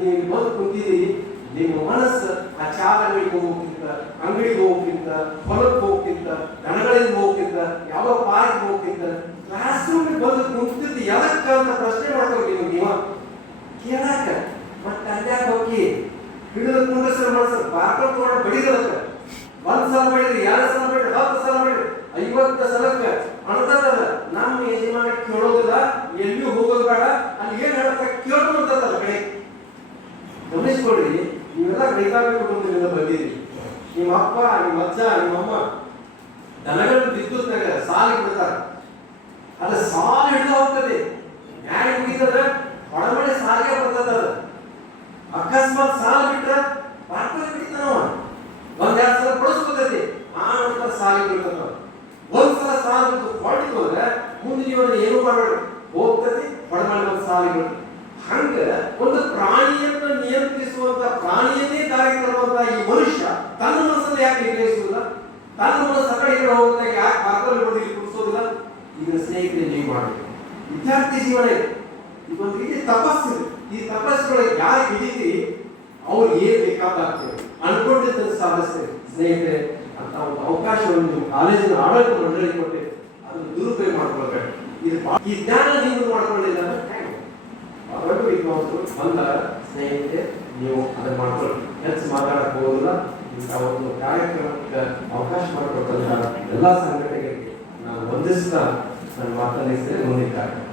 ನೀವು ಬಂದು ಕುಂತಿದ್ದೀರಿ, ನಿಮ್ಮ ಮನಸ್ಸು ಆ ಚಾಲಗಳಿಗೆ ಹೋಗೋಕ್ಕಿಂತ, ಅಂಗಡಿಗೆ ಹೋಗೋಕ್ಕಿಂತ, ಹೊಲಕ್ಕೆ ಹೋಗೋಕ್ಕಿಂತ, ದನಗಳಿಂದ ಹೋಗೋಕ್ಕಿಂತ, ಯಾವ ಪಾರ್ಕ್ ಹೋಗೋಕ್ಕಿಂತ ಕ್ಲಾಸ್ ರೂಮಿಗೆ ಬಂದು ಕುಂತಿದ್ದು ಎದಕ್ಕ ಅಂತ ಪ್ರಶ್ನೆ ಮಾಡ್ತೀವಿ ನೀವು ಕೇಳಾಕ. ಮತ್ತೆ ಅಲ್ಯಾಕ ಹೋಗಿ ಹಿಡಿದ ಕುಂಡ್ರಸರ ಮನಸ್ಸು ಬಾರ್ಕೊಂಡು ತಗೊಂಡು ಬಡಿದಕ್ಕ. 1 ಸಲ ಬಡಿದ್ರಿ, 2 ಸಲ ಬಡಿದ್ರಿ, 10 ಸಲ ಬಡಿದ್ರಿ, 50 ಸಲಕ್ಕೆ ಅಣತದಲ್ಲ. ನಮ್ಮ ಯಜಮಾನ ಕೇಳೋದಿಲ್ಲ, ಎಲ್ಲಿಯೂ ಹೋಗೋದು ಬೇಡ, ಅಲ್ಲಿ ಏನ್ ಹೇಳ್ತಾರೆ ಕೇಳೋದಂತದಲ್ಲ ಕಡೆ. ಗಮನಿಸ್ಕೊಡ್ರಿ, ನೀವೆಲ್ಲ ಕೈಗಾರಿಕೆ ಕುಟುಂಬದಿಂದ ಬಂದಿರಿ. ನಿಮ್ಮ ಅಪ್ಪ, ನಿಮ್ಮ ಅಜ್ಜ, ನಿಮ್ಮಮ್ಮ ದನಗಳನ್ನು ವಿದ್ಯುತ್ನಾಗ ಸಾಲಿಗೆ ಬಿಡ್ತಾರೆ. ಅದು ಸಾಲು ಹಿಡಿದು ಹೋಗ್ತದೆ, ನ್ಯಾಯ ಮುಗಿತದ, ಹೊಳಮಳೆ ಸಾಲಿಗೆ ಬರ್ತದ. ಅದು ಅಕಸ್ಮಾತ್ ಸಾಲು ಬಿಟ್ರೆ ಬಾರ್ಕೋಲಿ ಬಿಡ್ತಾನವ, 1-2 ಸಲ ಬಳಸ್ಕೊತೈತಿ, ಆ ನಂತರ ಸಾಲಿಗೆ ಬಿಡ್ತಾನ. 1 ಸಲ ಸಾಲು ಬಿಟ್ಟು ಹೊಡಿತು ಅಂದ್ರೆ ಮುಂದೆ ನೀವು ಏನು ಮಾಡಬೇಡ, ಹೋಗ್ತತಿ, ಹೊಳಮಳೆ ಒಂದು ಸಾಲಿಗೆ ಬಿಡ್ತದೆ. ಹಂಗ ಒಂದು ಪ್ರಾಣಿಯನ್ನು ನಿಯಂತ್ರಿಸುವಂತ, ಪ್ರಾಣಿಯನ್ನೇ ದಾರಿಗೆ ತರುವಂತ ಈ ಮನುಷ್ಯ ತನ್ನ ಮನಸ್ಸನ್ನು ಯಾಕೆ ನಿಗ್ರಹಿಸುವುದಿಲ್ಲ? ತನ್ನ ಮನಸ್ಸು ಆ ಕಡೆ ಹೋಗೋದಾಗ ಯಾಕೆ ಬಾರ್ಕೋಲಿ ಬಿಡೋದಿಲ್ಲ, ಕುಡಿಸೋದಿಲ್ಲ? ಇದನ್ನ ಸ್ನೇಹಿತರೆ ನೀವು ಮಾಡಬೇಕು. ವಿದ್ಯಾರ್ಥಿ ಜೀವನ ಇದೊಂದು ರೀತಿ ತಪಸ್ಸು. ಈ ತಪಸ್ಸುಗಳಿಗೆ ಯಾರು ಹಿಡಿತೀರಿ ಅವ್ರು ಏನ್ ಬೇಕಾಗ್ತದೆ ಅನ್ಕೊಂಡಿದ್ದನ್ನು ಸಾಧಿಸ್ತೇವೆ ಸ್ನೇಹಿತರೆ. ಅಂತ ಒಂದು ಅವಕಾಶವನ್ನು ನೀವು ಕಾಲೇಜಿನ ಆಡಳಿತ ಮಂಡಳಿ ಕೊಟ್ಟೆ, ಅದನ್ನು ದುರುಪಯೋಗ ಮಾಡ್ಕೊಳ್ಬೇಕು. ಈ ಜ್ಞಾನ ನೀವು ಮಾಡ್ಕೊಳ್ಳಿಲ್ಲ ಅಂದ್ರೆ ಅದರಲ್ಲೂ ವಿದ್ವಾಂಸರು ಬಂದ ಸ್ನೇಹಿತರೆ ನೀವು ಅದನ್ನು ಮಾಡ್ಕೊಳ್ಳಿ. ಹೆಚ್ಚು ಮಾತಾಡಕ್ ಹೋಗೋದಿಲ್ಲ. ಇಂಥ ಒಂದು ಕಾರ್ಯಕ್ರಮಕ್ಕೆ ಅವಕಾಶ ಮಾಡಿಕೊಟ್ಟಂತಹ ಎಲ್ಲ ಸಂಘಟನೆಗಳಿಗೆ ನಾನು ವಂದಿಸ್ತಾ ನನ್ನ ಮಾತನಾಡಿಸಿದ್ರೆ ಮುಂದಿನ ಕಾರ್ಯಕ್ರಮ